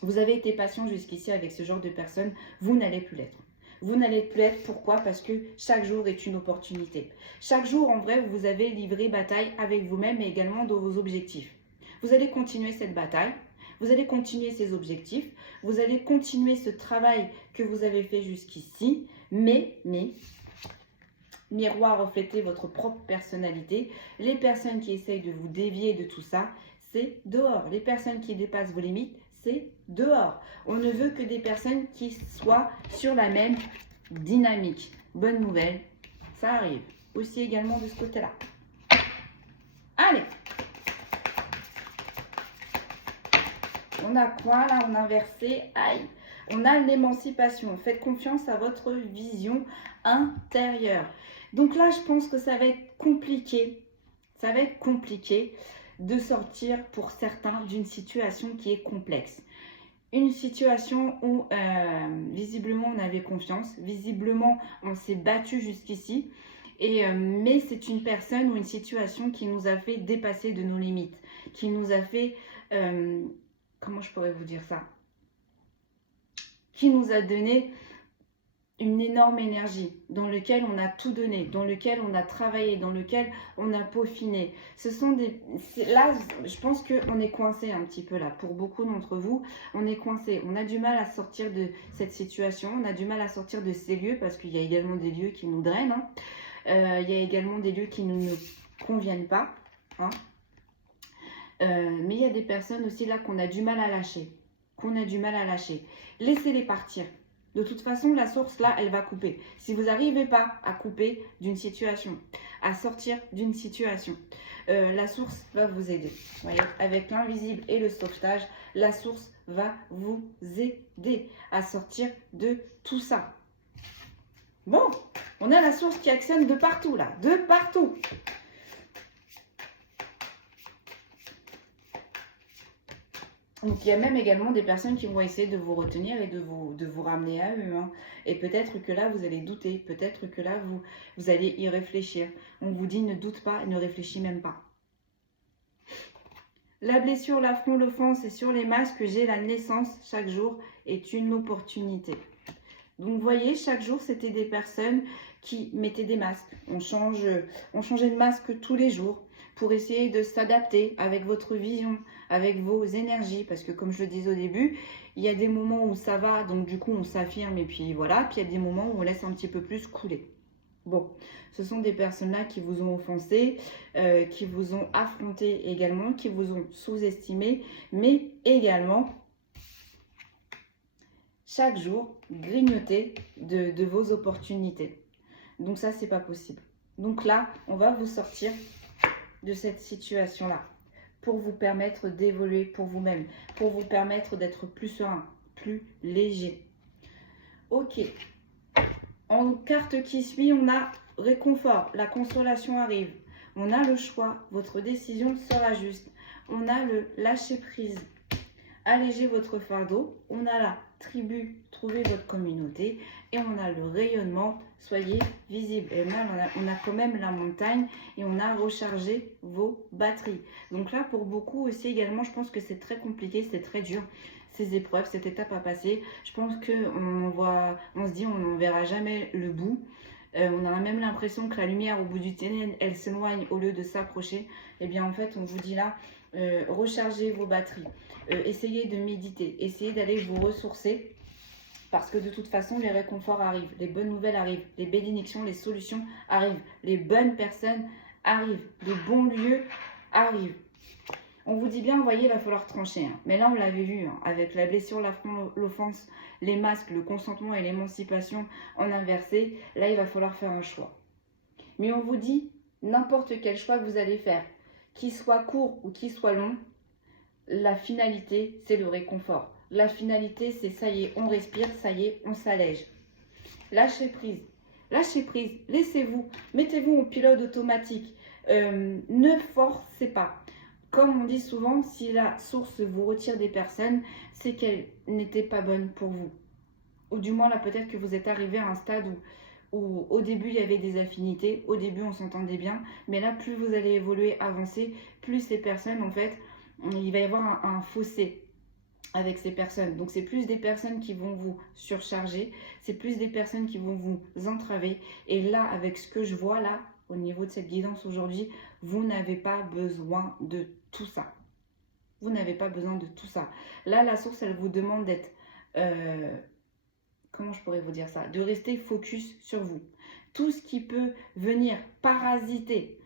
Vous avez été patient jusqu'ici avec ce genre de personnes, vous n'allez plus l'être. Vous n'allez plus l'être, pourquoi? Parce que chaque jour est une opportunité. Chaque jour, en vrai, vous avez livré bataille avec vous-même et également dans vos objectifs. Vous allez continuer cette bataille, vous allez continuer ces objectifs, vous allez continuer ce travail que vous avez fait jusqu'ici, mais, miroir refléter votre propre personnalité. Les personnes qui essayent de vous dévier de tout ça, c'est dehors. Les personnes qui dépassent vos limites, c'est dehors. On ne veut que des personnes qui soient sur la même dynamique. Bonne nouvelle, ça arrive. Aussi également de ce côté-là. Allez. On a quoi là? On a inversé. Aïe. On a l'émancipation. Faites confiance à votre vision intérieure. Donc là, je pense que ça va être compliqué. Ça va être compliqué de sortir pour certains d'une situation qui est complexe. Une situation où visiblement on avait confiance, visiblement on s'est battu jusqu'ici, mais c'est une personne ou une situation qui nous a fait dépasser de nos limites, qui nous a fait, comment je pourrais vous dire ça, qui nous a donné une énorme énergie, dans lequel on a tout donné, dans lequel on a travaillé, dans lequel on a peaufiné. Ce sont des... Là, je pense qu'on est coincé un petit peu là. Pour beaucoup d'entre vous, on est coincé. On a du mal à sortir de cette situation, on a du mal à sortir de ces lieux, parce qu'il y a également des lieux qui nous drainent. Hein. Il y a également des lieux qui ne nous conviennent pas. Hein. Mais il y a des personnes aussi là qu'on a du mal à lâcher. Laissez-les partir. De toute façon, la source, là, elle va couper. Si vous n'arrivez pas à couper d'une situation, à sortir d'une situation, la source va vous aider. Vous voyez, avec l'invisible et le sauvetage, la source va vous aider à sortir de tout ça. Bon, on a la source qui actionne de partout, là. De partout. Donc, il y a même également des personnes qui vont essayer de vous retenir et de vous ramener à eux. Hein. Et peut-être que là, vous allez douter. Peut-être que là, vous allez y réfléchir. On vous dit, ne doute pas et ne réfléchis même pas. La blessure, l'affront, l'offense et sur les masques, j'ai la naissance. Chaque jour est une opportunité. Donc, vous voyez, chaque jour, c'était des personnes qui mettaient des masques. On changeait de masque tous les jours pour essayer de s'adapter avec votre vision, avec vos énergies. Parce que comme je le disais au début, il y a des moments où ça va, donc du coup on s'affirme et puis voilà. Puis il y a des moments où on laisse un petit peu plus couler. Bon, ce sont des personnes-là qui vous ont offensé, qui vous ont affronté également, qui vous ont sous-estimé, mais également chaque jour grignoter de vos opportunités. Donc ça, c'est pas possible. Donc là, on va vous sortir de cette situation-là pour vous permettre d'évoluer pour vous-même, pour vous permettre d'être plus serein, plus léger. Ok. En carte qui suit, on a réconfort, la consolation arrive. On a le choix, votre décision sera juste. On a le lâcher prise, alléger votre fardeau. On a la tribu, trouver votre communauté. Et on a le rayonnement, soyez visible. Et là, on a quand même la montagne et on a rechargé vos batteries. Donc là, pour beaucoup aussi également, je pense que c'est très compliqué, c'est très dur. ces épreuves, cette étape à passer. Je pense on se dit on n'en verra jamais le bout. On a même l'impression que la lumière au bout du tunnel, elle s'éloigne au lieu de s'approcher. Et bien en fait, on vous dit là, rechargez vos batteries, essayez de méditer, essayez d'aller vous ressourcer. Parce que de toute façon, les réconforts arrivent, les bonnes nouvelles arrivent, les bénédictions, les solutions arrivent, les bonnes personnes arrivent, les bons lieux arrivent. On vous dit bien, vous voyez, il va falloir trancher. Hein. Mais là, on l'avait vu, hein, avec la blessure, l'affront, l'offense, les masques, le consentement et l'émancipation en inversé. Là, il va falloir faire un choix. Mais on vous dit, n'importe quel choix que vous allez faire, qu'il soit court ou qu'il soit long, la finalité, c'est le réconfort. La finalité, c'est ça y est, on respire, ça y est, on s'allège. Lâchez prise. Lâchez prise, laissez-vous, mettez-vous en pilote automatique. Ne forcez pas. Comme on dit souvent, si la source vous retire des personnes, c'est qu'elle n'était pas bonne pour vous. Ou du moins, là, peut-être que vous êtes arrivé à un stade où au début, il y avait des affinités. Au début, on s'entendait bien. Mais là, plus vous allez évoluer, avancer, plus ces personnes, en fait, il va y avoir un fossé avec ces personnes. Donc, c'est plus des personnes qui vont vous surcharger. C'est plus des personnes qui vont vous entraver. Et là, avec ce que je vois là, au niveau de cette guidance aujourd'hui, vous n'avez pas besoin de tout ça. Vous n'avez pas besoin de tout ça. Là, la source, elle vous demande d'être... comment je pourrais vous dire ça? De rester focus sur vous. Tout ce qui peut venir parasiter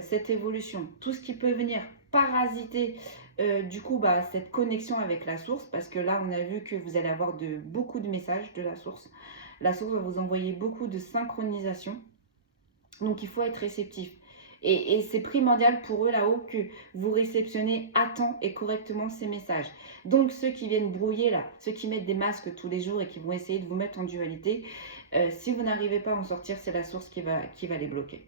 cette évolution, tout ce qui peut venir parasiter du coup cette connexion avec la source, parce que là, on a vu que vous allez avoir beaucoup de messages de la source. La source va vous envoyer beaucoup de synchronisation. Donc, il faut être réceptif. Et c'est primordial pour eux là-haut que vous réceptionnez à temps et correctement ces messages. Donc, ceux qui viennent brouiller là, ceux qui mettent des masques tous les jours et qui vont essayer de vous mettre en dualité, si vous n'arrivez pas à en sortir, c'est la source qui va les bloquer.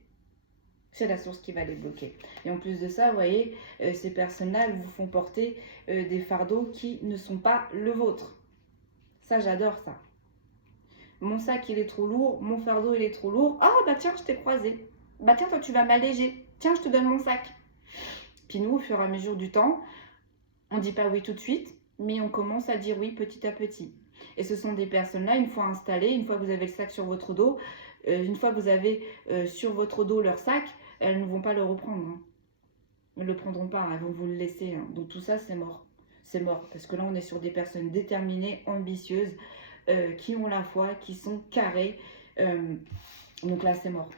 C'est la source qui va les bloquer. Et en plus de ça, vous voyez, ces personnes-là, elles vous font porter des fardeaux qui ne sont pas le vôtre. Ça, j'adore ça. Mon sac, il est trop lourd. Mon fardeau, il est trop lourd. Ah, bah tiens, je t'ai croisé. Bah tiens, toi, tu vas m'alléger. Tiens, je te donne mon sac. Puis nous, au fur et à mesure du temps, on ne dit pas oui tout de suite, mais on commence à dire oui petit à petit. Et ce sont des personnes-là, une fois installées, une fois que vous avez le sac sur votre dos, une fois que vous avez sur votre dos leur sac, elles ne vont pas le reprendre. Hein. Elles ne le prendront pas, elles vont vous le laisser. Hein. Donc tout ça, c'est mort. C'est mort, parce que là, on est sur des personnes déterminées, ambitieuses, qui ont la foi, qui sont carrées. Donc là, c'est mort.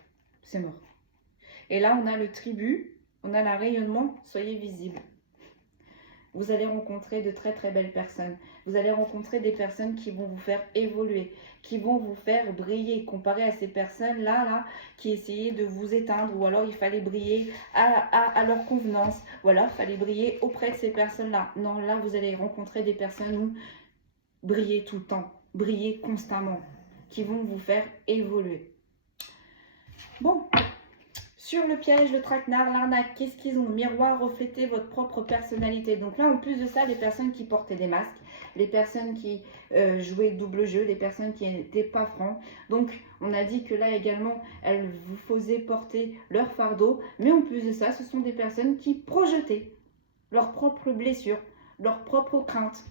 C'est mort. Et là, on a le tribut, on a le rayonnement, soyez visibles. Vous allez rencontrer de très très belles personnes. Vous allez rencontrer des personnes qui vont vous faire évoluer, qui vont vous faire briller, comparé à ces personnes-là qui essayaient de vous éteindre, ou alors il fallait briller à leur convenance, ou alors il fallait briller auprès de ces personnes-là. Non, là, vous allez rencontrer des personnes où briller tout le temps, briller constamment, qui vont vous faire évoluer. Bon, sur le piège, le traquenard, l'arnaque, qu'est-ce qu'ils ont? Miroir, refléter votre propre personnalité. Donc là, en plus de ça, les personnes qui portaient des masques, les personnes qui jouaient double jeu, les personnes qui n'étaient pas francs. Donc, on a dit que là également, elles vous faisaient porter leur fardeau. Mais en plus de ça, ce sont des personnes qui projetaient leurs propres blessures, leurs propres craintes.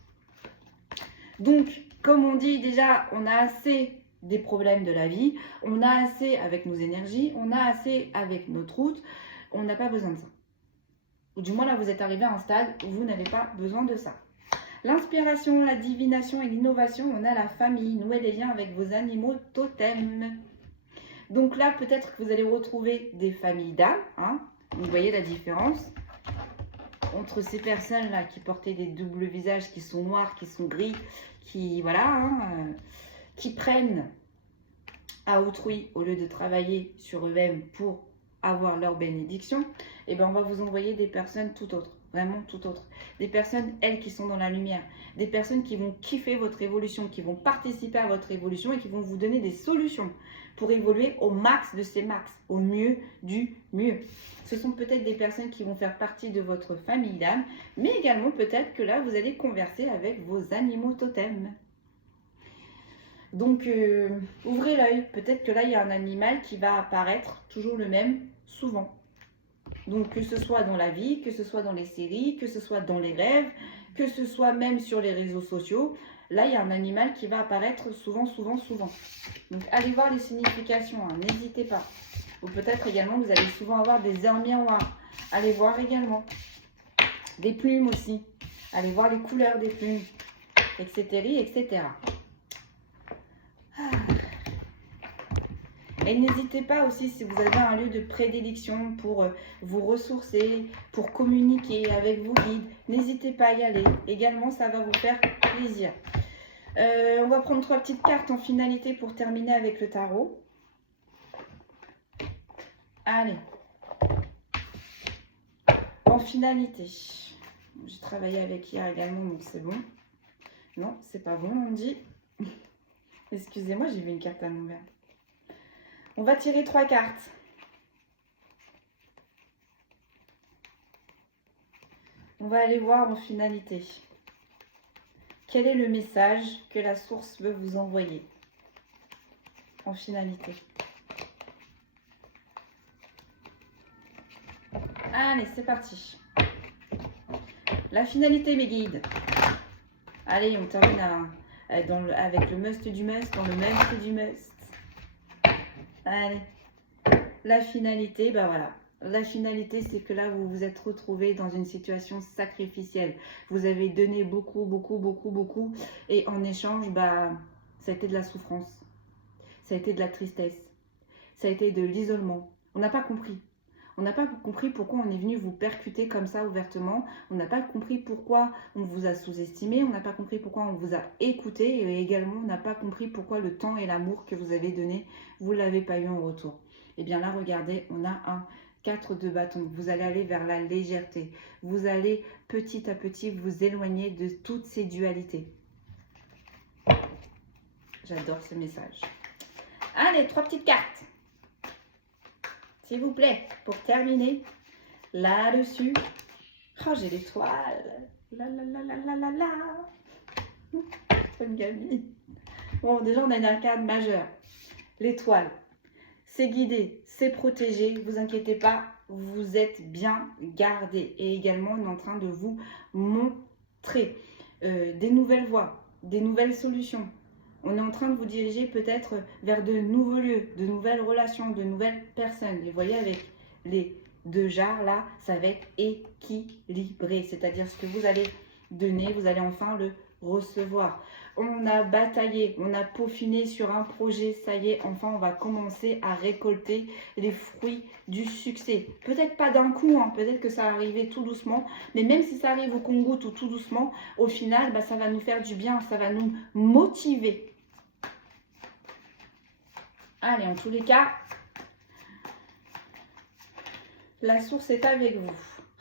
Donc, comme on dit déjà, on a assez des problèmes de la vie, on a assez avec nos énergies, on a assez avec notre route, on n'a pas besoin de ça. Ou du moins là, vous êtes arrivé à un stade où vous n'avez pas besoin de ça. L'inspiration, la divination et l'innovation, on a la famille, nouer les liens avec vos animaux totems. Donc là, peut-être que vous allez retrouver des familles d'âmes, hein. Vous voyez la différence entre ces personnes-là qui portaient des doubles visages, qui sont noirs, qui sont gris, qui, voilà, hein, qui prennent à autrui au lieu de travailler sur eux-mêmes pour avoir leur bénédiction, et bien on va vous envoyer des personnes tout autres, vraiment tout autres. Des personnes, elles, qui sont dans la lumière. Des personnes qui vont kiffer votre évolution, qui vont participer à votre évolution et qui vont vous donner des solutions pour évoluer au max de ces max, au mieux du mieux. Ce sont peut-être des personnes qui vont faire partie de votre famille d'âme, mais également peut-être que là, vous allez converser avec vos animaux totems. Donc, ouvrez l'œil. Peut-être que là, il y a un animal qui va apparaître, toujours le même, souvent. Donc, que ce soit dans la vie, que ce soit dans les séries, que ce soit dans les rêves, que ce soit même sur les réseaux sociaux. Là, il y a un animal qui va apparaître souvent. Donc, allez voir les significations, hein, n'hésitez pas. Ou peut-être également, vous allez souvent avoir des heures miroirs. Allez voir également. Des plumes aussi. Allez voir les couleurs des plumes, etc. Et n'hésitez pas aussi, si vous avez un lieu de prédilection pour vous ressourcer, pour communiquer avec vos guides, n'hésitez pas à y aller. Également, ça va vous faire plaisir. On va prendre 3 petites cartes en finalité pour terminer avec le tarot. Allez. En finalité. J'ai travaillé avec hier également, donc c'est bon. Non, c'est pas bon, on dit. Excusez-moi, j'ai vu une carte à l'envers. On va tirer 3 cartes. On va aller voir en finalité. Quel est le message que la source veut vous envoyer en finalité? Allez, c'est parti. La finalité, mes guides. Allez, on termine avec le must du must, dans le must du must. Allez. La finalité, ben voilà. La finalité, c'est que là, vous vous êtes retrouvés dans une situation sacrificielle. Vous avez donné beaucoup. Et en échange, bah, ça a été de la souffrance. Ça a été de la tristesse. Ça a été de l'isolement. On n'a pas compris. On n'a pas compris pourquoi on est venu vous percuter comme ça ouvertement. On n'a pas compris pourquoi on vous a sous-estimé. On n'a pas compris pourquoi on vous a écouté. Et également, on n'a pas compris pourquoi le temps et l'amour que vous avez donné, vous ne l'avez pas eu en retour. Et bien là, regardez, on a un 4 de bâton. Vous allez aller vers la légèreté. Vous allez petit à petit vous éloigner de toutes ces dualités. J'adore ce message. Allez, 3 petites cartes. S'il vous plaît, pour terminer, là-dessus, oh, j'ai l'étoile. C'est une gamine. Bon, déjà, on a une arcade majeure. L'étoile, c'est guidé, c'est protégé. Vous inquiétez pas, vous êtes bien gardé. Et également, on est en train de vous montrer des nouvelles voies, des nouvelles solutions. On est en train de vous diriger peut-être vers de nouveaux lieux, de nouvelles relations, de nouvelles personnes. Et vous voyez, avec les 2 jarres là, ça va être équilibré. C'est-à-dire ce que vous allez donner, vous allez enfin le recevoir. On a bataillé, on a peaufiné sur un projet. Ça y est, enfin, on va commencer à récolter les fruits du succès. Peut-être pas d'un coup, hein, peut-être que ça va arriver tout doucement. Mais même si ça arrive au compte-gouttes ou tout doucement, au final, bah, ça va nous faire du bien, ça va nous motiver. Allez, en tous les cas, la source est avec vous.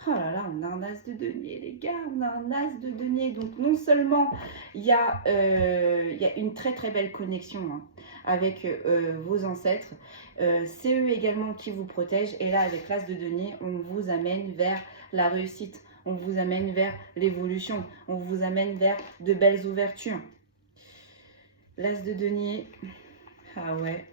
Oh là là, on a un as de denier, les gars, on a un as de denier. Donc, non seulement il y a une très belle connexion hein, avec vos ancêtres, c'est eux également qui vous protègent. Et là, avec l'as de denier, on vous amène vers la réussite, on vous amène vers l'évolution, on vous amène vers de belles ouvertures. L'as de denier, ah ouais.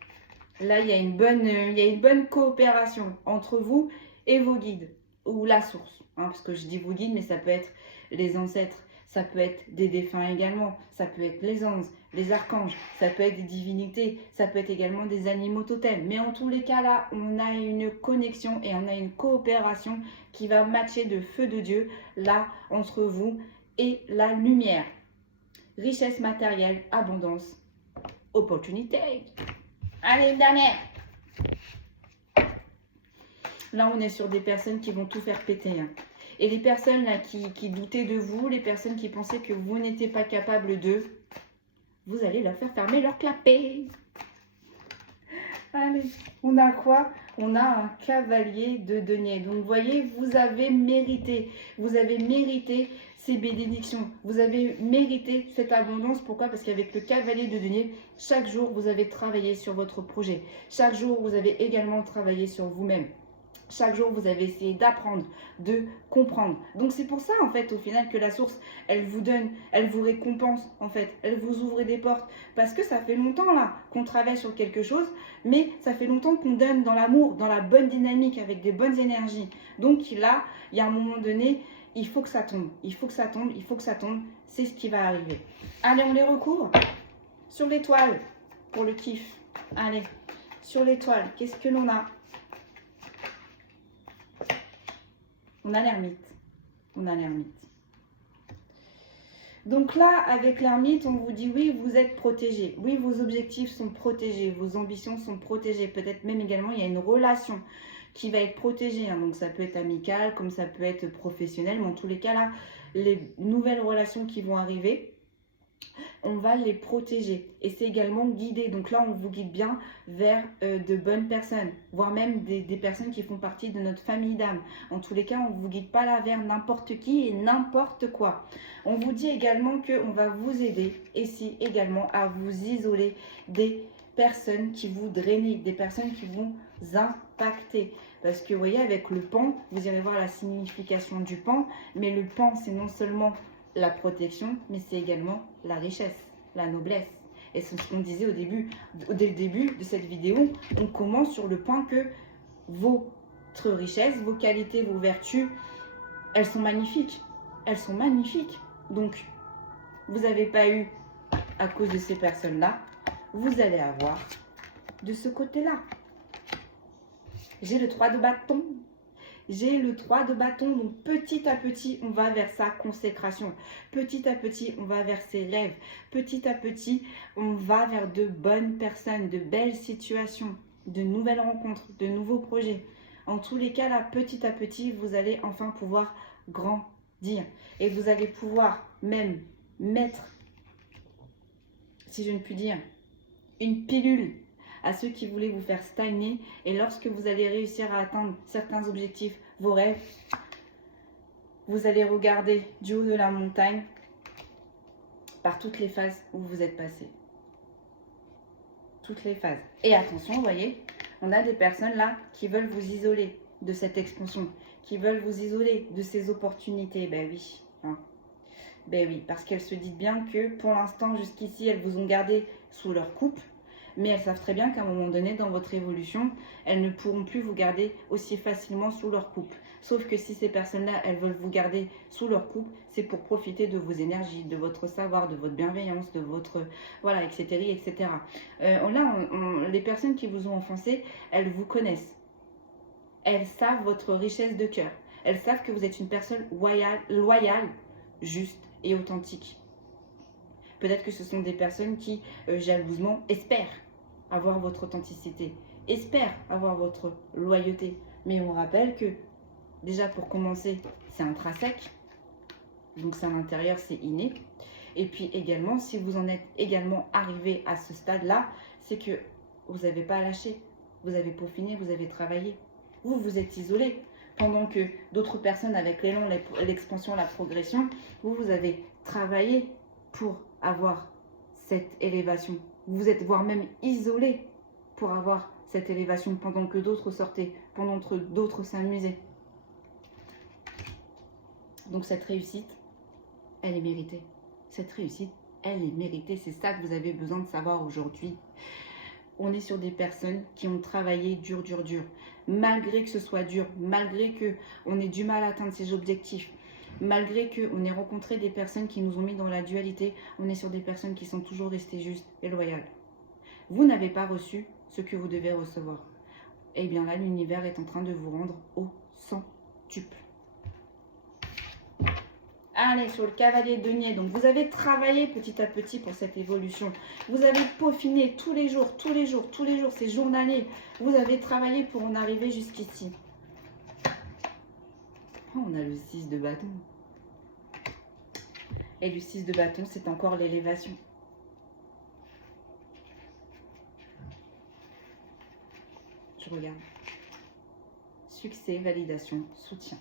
Là, il y a une bonne coopération entre vous et vos guides, ou la source. Hein, parce que je dis vos guides, mais ça peut être les ancêtres, ça peut être des défunts également, ça peut être les anges, les archanges, ça peut être des divinités, ça peut être également des animaux totems. Mais en tous les cas, là, on a une connexion et on a une coopération qui va matcher de feu de Dieu, là, entre vous et la lumière. Richesse matérielle, abondance, opportunité. Allez, une dernière. Là, on est sur des personnes qui vont tout faire péter. Hein. Et les personnes là qui doutaient de vous, les personnes qui pensaient que vous n'étiez pas capable d'eux, vous allez leur faire fermer leur clapet. Allez, on a quoi? On a un cavalier de denier. Donc, vous voyez, vous avez mérité. Vous avez mérité ces bénédictions. Vous avez mérité cette abondance. Pourquoi? Parce qu'avec le cavalier de denier, chaque jour, vous avez travaillé sur votre projet. Chaque jour, vous avez également travaillé sur vous-même. Chaque jour, vous avez essayé d'apprendre, de comprendre. Donc, c'est pour ça, en fait, au final, que la source, elle vous donne, elle vous récompense, en fait. Elle vous ouvre des portes. Parce que ça fait longtemps, là, qu'on travaille sur quelque chose, mais ça fait longtemps qu'on donne dans l'amour, dans la bonne dynamique, avec des bonnes énergies. Donc, là, il y a un moment donné, il faut que ça tombe, il faut que ça tombe, il faut que ça tombe. C'est ce qui va arriver. Allez, on les recouvre sur l'étoile pour le kiff. Allez, sur l'étoile, qu'est-ce que l'on a? On a l'ermite. On a l'ermite. Donc là, avec l'ermite, on vous dit oui, vous êtes protégé. Oui, vos objectifs sont protégés. Vos ambitions sont protégées. Peut-être même également, il y a une relation qui va être protégée. Donc ça peut être amical, comme ça peut être professionnel. Mais en tous les cas, là, les nouvelles relations qui vont arriver, on va les protéger. Et c'est également guidé. Donc là, on vous guide bien vers de bonnes personnes, voire même des personnes qui font partie de notre famille d'âme. En tous les cas, on ne vous guide pas là vers n'importe qui et n'importe quoi. On vous dit également qu'on va vous aider ici également à vous isoler des personnes qui vous drainent, des personnes qui vous impacter. Parce que vous voyez, avec le pan, vous irez voir la signification du pan, mais le pan, c'est non seulement la protection, mais c'est également la richesse, la noblesse. Et c'est ce qu'on disait au début, dès le début de cette vidéo, on commence sur le point que votre richesse, vos qualités, vos vertus, elles sont magnifiques. Elles sont magnifiques. Donc, vous n'avez pas eu, à cause de ces personnes-là, vous allez avoir de ce côté-là. J'ai le 3 de bâton. J'ai le 3 de bâton, donc petit à petit, on va vers sa consécration. Petit à petit, on va vers ses rêves. Petit à petit, on va vers de bonnes personnes, de belles situations, de nouvelles rencontres, de nouveaux projets. En tous les cas, là, petit à petit, vous allez enfin pouvoir grandir. Et vous allez pouvoir même mettre, si je ne puis dire, une pilule à ceux qui voulaient vous faire stagner. Et lorsque vous allez réussir à atteindre certains objectifs, vos rêves, vous allez regarder du haut de la montagne par toutes les phases où vous êtes passé. Toutes les phases. Et attention, vous voyez, on a des personnes là qui veulent vous isoler de cette expansion, qui veulent vous isoler de ces opportunités. Ben oui, hein. Ben oui, parce qu'elles se disent bien que pour l'instant, jusqu'ici, elles vous ont gardé sous leur coupe. Mais elles savent très bien qu'à un moment donné, dans votre évolution, elles ne pourront plus vous garder aussi facilement sous leur coupe. Sauf que si ces personnes-là, elles veulent vous garder sous leur coupe, c'est pour profiter de vos énergies, de votre savoir, de votre bienveillance, de votre... Voilà, etc. etc. Les personnes qui vous ont offensé, elles vous connaissent. Elles savent votre richesse de cœur. Elles savent que vous êtes une personne loyale, juste et authentique. Peut-être que ce sont des personnes qui, jalousement, espèrent avoir votre authenticité, espèrent avoir votre loyauté. Mais on rappelle que, déjà pour commencer, c'est intrinsèque. Donc c'est à l'intérieur, c'est inné. Et puis également, si vous en êtes également arrivé à ce stade-là, c'est que vous n'avez pas lâché. Vous avez peaufiné, vous avez travaillé. Vous vous êtes isolé. Pendant que d'autres personnes, avec l'élan, l'expansion, la progression, vous avez travaillé pour avoir cette élévation. Vous êtes voire même isolé pour avoir cette élévation pendant que d'autres sortaient, pendant que d'autres s'amusaient. Donc cette réussite, elle est méritée. Cette réussite, elle est méritée. C'est ça que vous avez besoin de savoir aujourd'hui. On est sur des personnes qui ont travaillé dur, dur, dur. Malgré que ce soit dur, malgré qu'on ait du mal à atteindre ses objectifs, malgré qu'on ait rencontré des personnes qui nous ont mis dans la dualité, on est sur des personnes qui sont toujours restées justes et loyales. Vous n'avez pas reçu ce que vous devez recevoir. Eh bien là, l'univers est en train de vous rendre au centuple. Allez, sur le cavalier de denier. Donc, vous avez travaillé petit à petit pour cette évolution. Vous avez peaufiné tous les jours, tous les jours, tous les jours. C'est journalier. Vous avez travaillé pour en arriver jusqu'ici. Oh, on a le 6 de bâton. Et le 6 de bâton, c'est encore l'élévation. Je regarde. Succès, validation, soutien.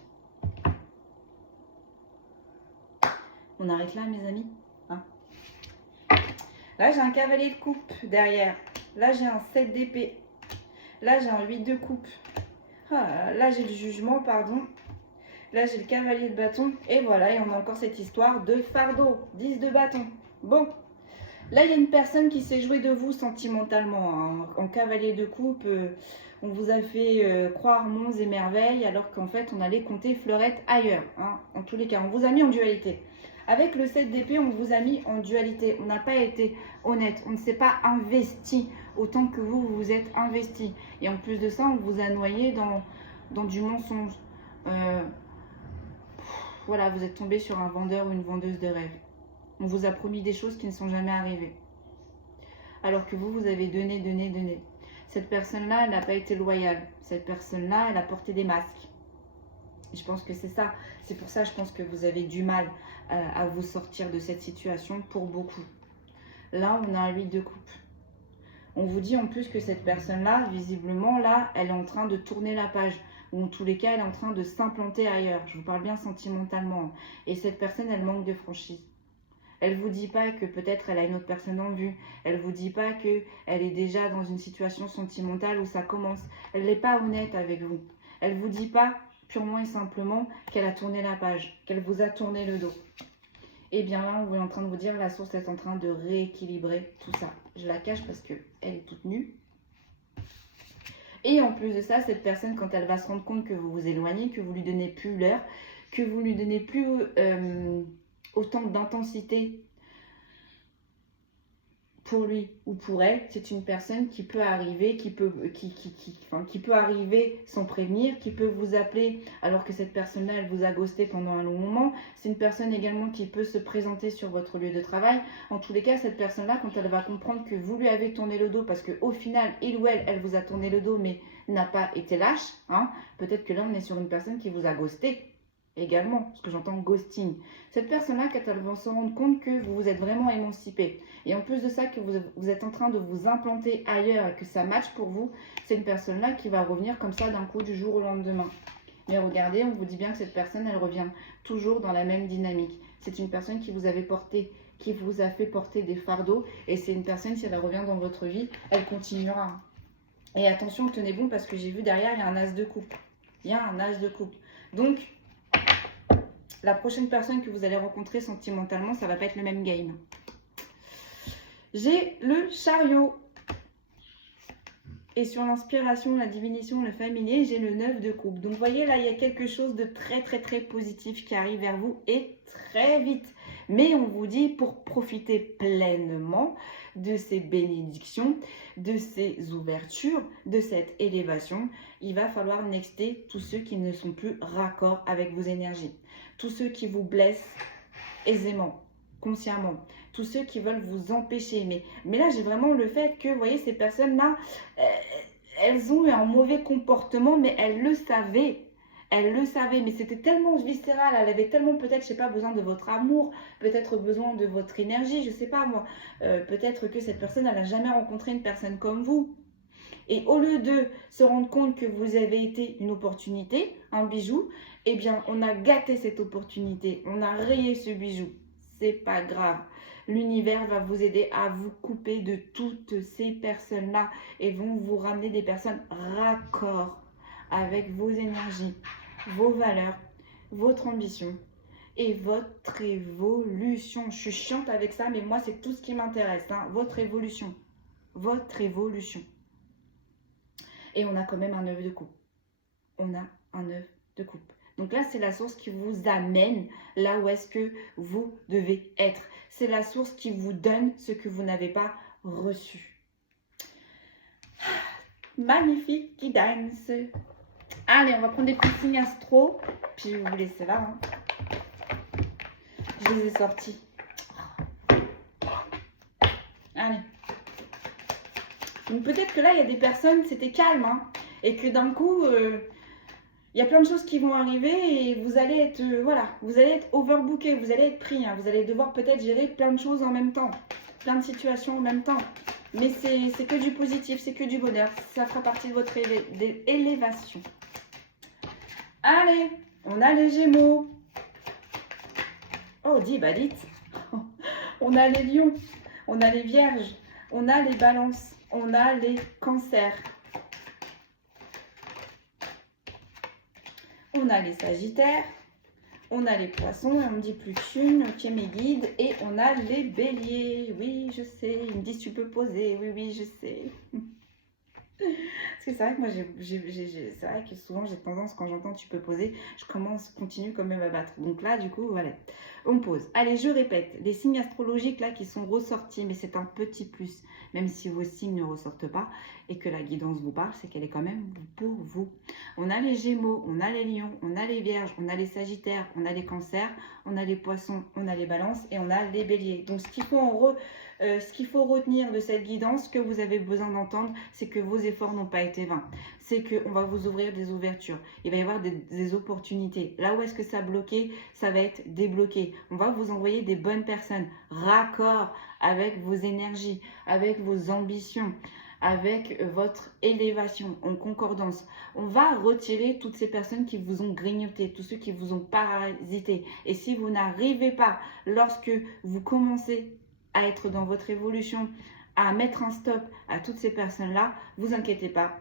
On arrête là, mes amis, hein? Là, j'ai un cavalier de coupe derrière. Là, j'ai un 7 d'épée. Là, j'ai un 8 de coupe. Ah, là, j'ai le jugement, pardon. Là, j'ai le cavalier de bâton. Et voilà, et on a encore cette histoire de fardeau. 10 de bâton. Bon, Là, il y a une personne qui s'est jouée de vous sentimentalement, hein. En cavalier de coupe, on vous a fait croire monts et merveilles, alors qu'en fait, on allait compter fleurettes ailleurs, hein. En tous les cas, on vous a mis en dualité. Avec le 7 d'épée, on vous a mis en dualité. On n'a pas été honnête. On ne s'est pas investi autant que vous vous êtes investi. Et en plus de ça, on vous a noyé dans du mensonge. Voilà, vous êtes tombé sur un vendeur ou une vendeuse de rêve. On vous a promis des choses qui ne sont jamais arrivées. Alors que vous avez donné, donné, donné. Cette personne-là, elle n'a pas été loyale. Cette personne-là, elle a porté des masques. Je pense que c'est ça. C'est pour ça, je pense que vous avez du mal à vous sortir de cette situation pour beaucoup. Là, on a un 8 de coupe. On vous dit en plus que cette personne-là, visiblement, là, elle est en train de tourner la page. Ou en tous les cas, elle est en train de s'implanter ailleurs. Je vous parle bien sentimentalement. Et cette personne, elle manque de franchise. Elle ne vous dit pas que peut-être elle a une autre personne en vue. Elle ne vous dit pas qu'elle est déjà dans une situation sentimentale où ça commence. Elle n'est pas honnête avec vous. Elle ne vous dit pas purement et simplement qu'elle a tourné la page, qu'elle vous a tourné le dos. Et bien là, on est en train de vous dire, la source est en train de rééquilibrer tout ça. Je la cache parce qu'elle est toute nue. Et en plus de ça, cette personne, quand elle va se rendre compte que vous vous éloignez, que vous lui donnez plus l'heure, que vous lui donnez plus autant d'intensité pour lui ou pour elle, c'est une personne qui peut arriver, qui peut arriver sans prévenir, qui peut vous appeler alors que cette personne-là, elle vous a ghosté pendant un long moment. C'est une personne également qui peut se présenter sur votre lieu de travail. En tous les cas, cette personne-là, quand elle va comprendre que vous lui avez tourné le dos, parce qu'au final, il ou elle vous a tourné le dos, mais n'a pas été lâche, hein, peut-être que là, on est sur une personne qui vous a ghosté. Également, ce que j'entends ghosting. Cette personne-là, quand elle va se rendre compte que vous vous êtes vraiment émancipé, et en plus de ça, que vous êtes en train de vous implanter ailleurs et que ça match pour vous, c'est une personne-là qui va revenir comme ça d'un coup du jour au lendemain. Mais regardez, on vous dit bien que cette personne, elle revient toujours dans la même dynamique. C'est une personne qui vous avait porté, qui vous a fait porter des fardeaux, et c'est une personne, si elle revient dans votre vie, elle continuera. Et attention, tenez bon, parce que j'ai vu derrière, il y a un as de coupe. Il y a un as de coupe. Donc, la prochaine personne que vous allez rencontrer sentimentalement, ça ne va pas être le même game. J'ai le chariot. Et sur l'inspiration, la divination, le familier, j'ai le 9 de coupe. Donc, vous voyez, là, il y a quelque chose de très, très, très positif qui arrive vers vous et très vite. Mais on vous dit, pour profiter pleinement de ces bénédictions, de ces ouvertures, de cette élévation, il va falloir nexter tous ceux qui ne sont plus raccord avec vos énergies. Tous ceux qui vous blessent aisément, consciemment. Tous ceux qui veulent vous empêcher. Mais là, j'ai vraiment le fait que, vous voyez, ces personnes-là, elles ont eu un mauvais comportement, mais elles le savaient. Elle le savait, mais c'était tellement viscéral, elle avait tellement peut-être, je sais pas, besoin de votre amour, peut-être besoin de votre énergie, je sais pas moi. Peut-être que cette personne, elle n'a jamais rencontré une personne comme vous. Et au lieu de se rendre compte que vous avez été une opportunité, un bijou, eh bien, on a gâté cette opportunité, on a rayé ce bijou. C'est pas grave. L'univers va vous aider à vous couper de toutes ces personnes-là et vont vous ramener des personnes raccord avec vos énergies, vos valeurs, votre ambition et votre évolution. Je suis chiante avec ça, mais moi, c'est tout ce qui m'intéresse. Hein. Votre évolution. Votre évolution. Et on a quand même un 9 de coupe. On a un 9 de coupe. Donc là, c'est la source qui vous amène là où est-ce que vous devez être. C'est la source qui vous donne ce que vous n'avez pas reçu. Magnifique guidance. Allez, on va prendre des petits signes astro. Puis je vais vous laisser là. Hein. Je les ai sortis. Allez. Donc peut-être que là, il y a des personnes, c'était calme. Hein, et que d'un coup, il y a plein de choses qui vont arriver et vous allez être, voilà, vous allez être overbooké, vous allez être pris. Hein, vous allez devoir peut-être gérer plein de choses en même temps. Plein de situations en même temps. Mais c'est que du positif, c'est que du bonheur. Ça fera partie de votre élévation. Allez, on a les Gémeaux. Oh, bah dites. On a les Lions, on a les Vierges, on a les Balances, on a les Cancers. On a les Sagittaires, On a les poissons, et on me dit plus qu'une, ok mes guides, et on a les béliers. Oui, je sais, ils me disent tu peux poser, oui, oui, je sais. Parce que c'est vrai que moi, c'est vrai que souvent j'ai tendance, quand j'entends tu peux poser, continue quand même à battre. Donc là, du coup, voilà, on pose. Allez, je répète, les signes astrologiques là qui sont ressortis, mais c'est un petit plus, même si vos signes ne ressortent pas et que la guidance vous parle, c'est qu'elle est quand même pour vous. On a les Gémeaux, on a les Lions, on a les Vierges, on a les Sagittaires, on a les Cancers, on a les Poissons, on a les Balances et on a les Béliers. Donc ce qu'il faut retenir de cette guidance que vous avez besoin d'entendre, c'est que vos efforts n'ont pas été vains. C'est qu'on va vous ouvrir des ouvertures. Il va y avoir des opportunités. Là où est-ce que ça a bloqué, ça va être débloqué. On va vous envoyer des bonnes personnes, raccord avec vos énergies, avec vos ambitions, avec votre élévation, en concordance. On va retirer toutes ces personnes qui vous ont grignoté, tous ceux qui vous ont parasité. Et si vous n'arrivez pas, lorsque vous commencez à être dans votre évolution, à mettre un stop à toutes ces personnes-là, vous inquiétez pas,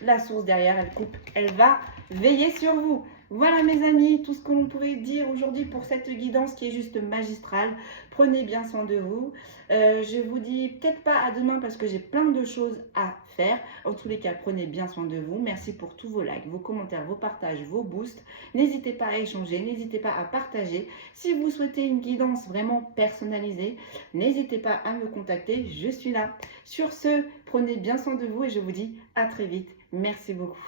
la source derrière, elle coupe, elle va veiller sur vous. Voilà mes amis, tout ce que l'on pourrait dire aujourd'hui pour cette guidance qui est juste magistrale. Prenez bien soin de vous. Je vous dis peut-être pas à demain parce que j'ai plein de choses à faire. En tous les cas, prenez bien soin de vous. Merci pour tous vos likes, vos commentaires, vos partages, vos boosts. N'hésitez pas à échanger, n'hésitez pas à partager. Si vous souhaitez une guidance vraiment personnalisée, n'hésitez pas à me contacter, je suis là. Sur ce, prenez bien soin de vous et je vous dis à très vite. Merci beaucoup.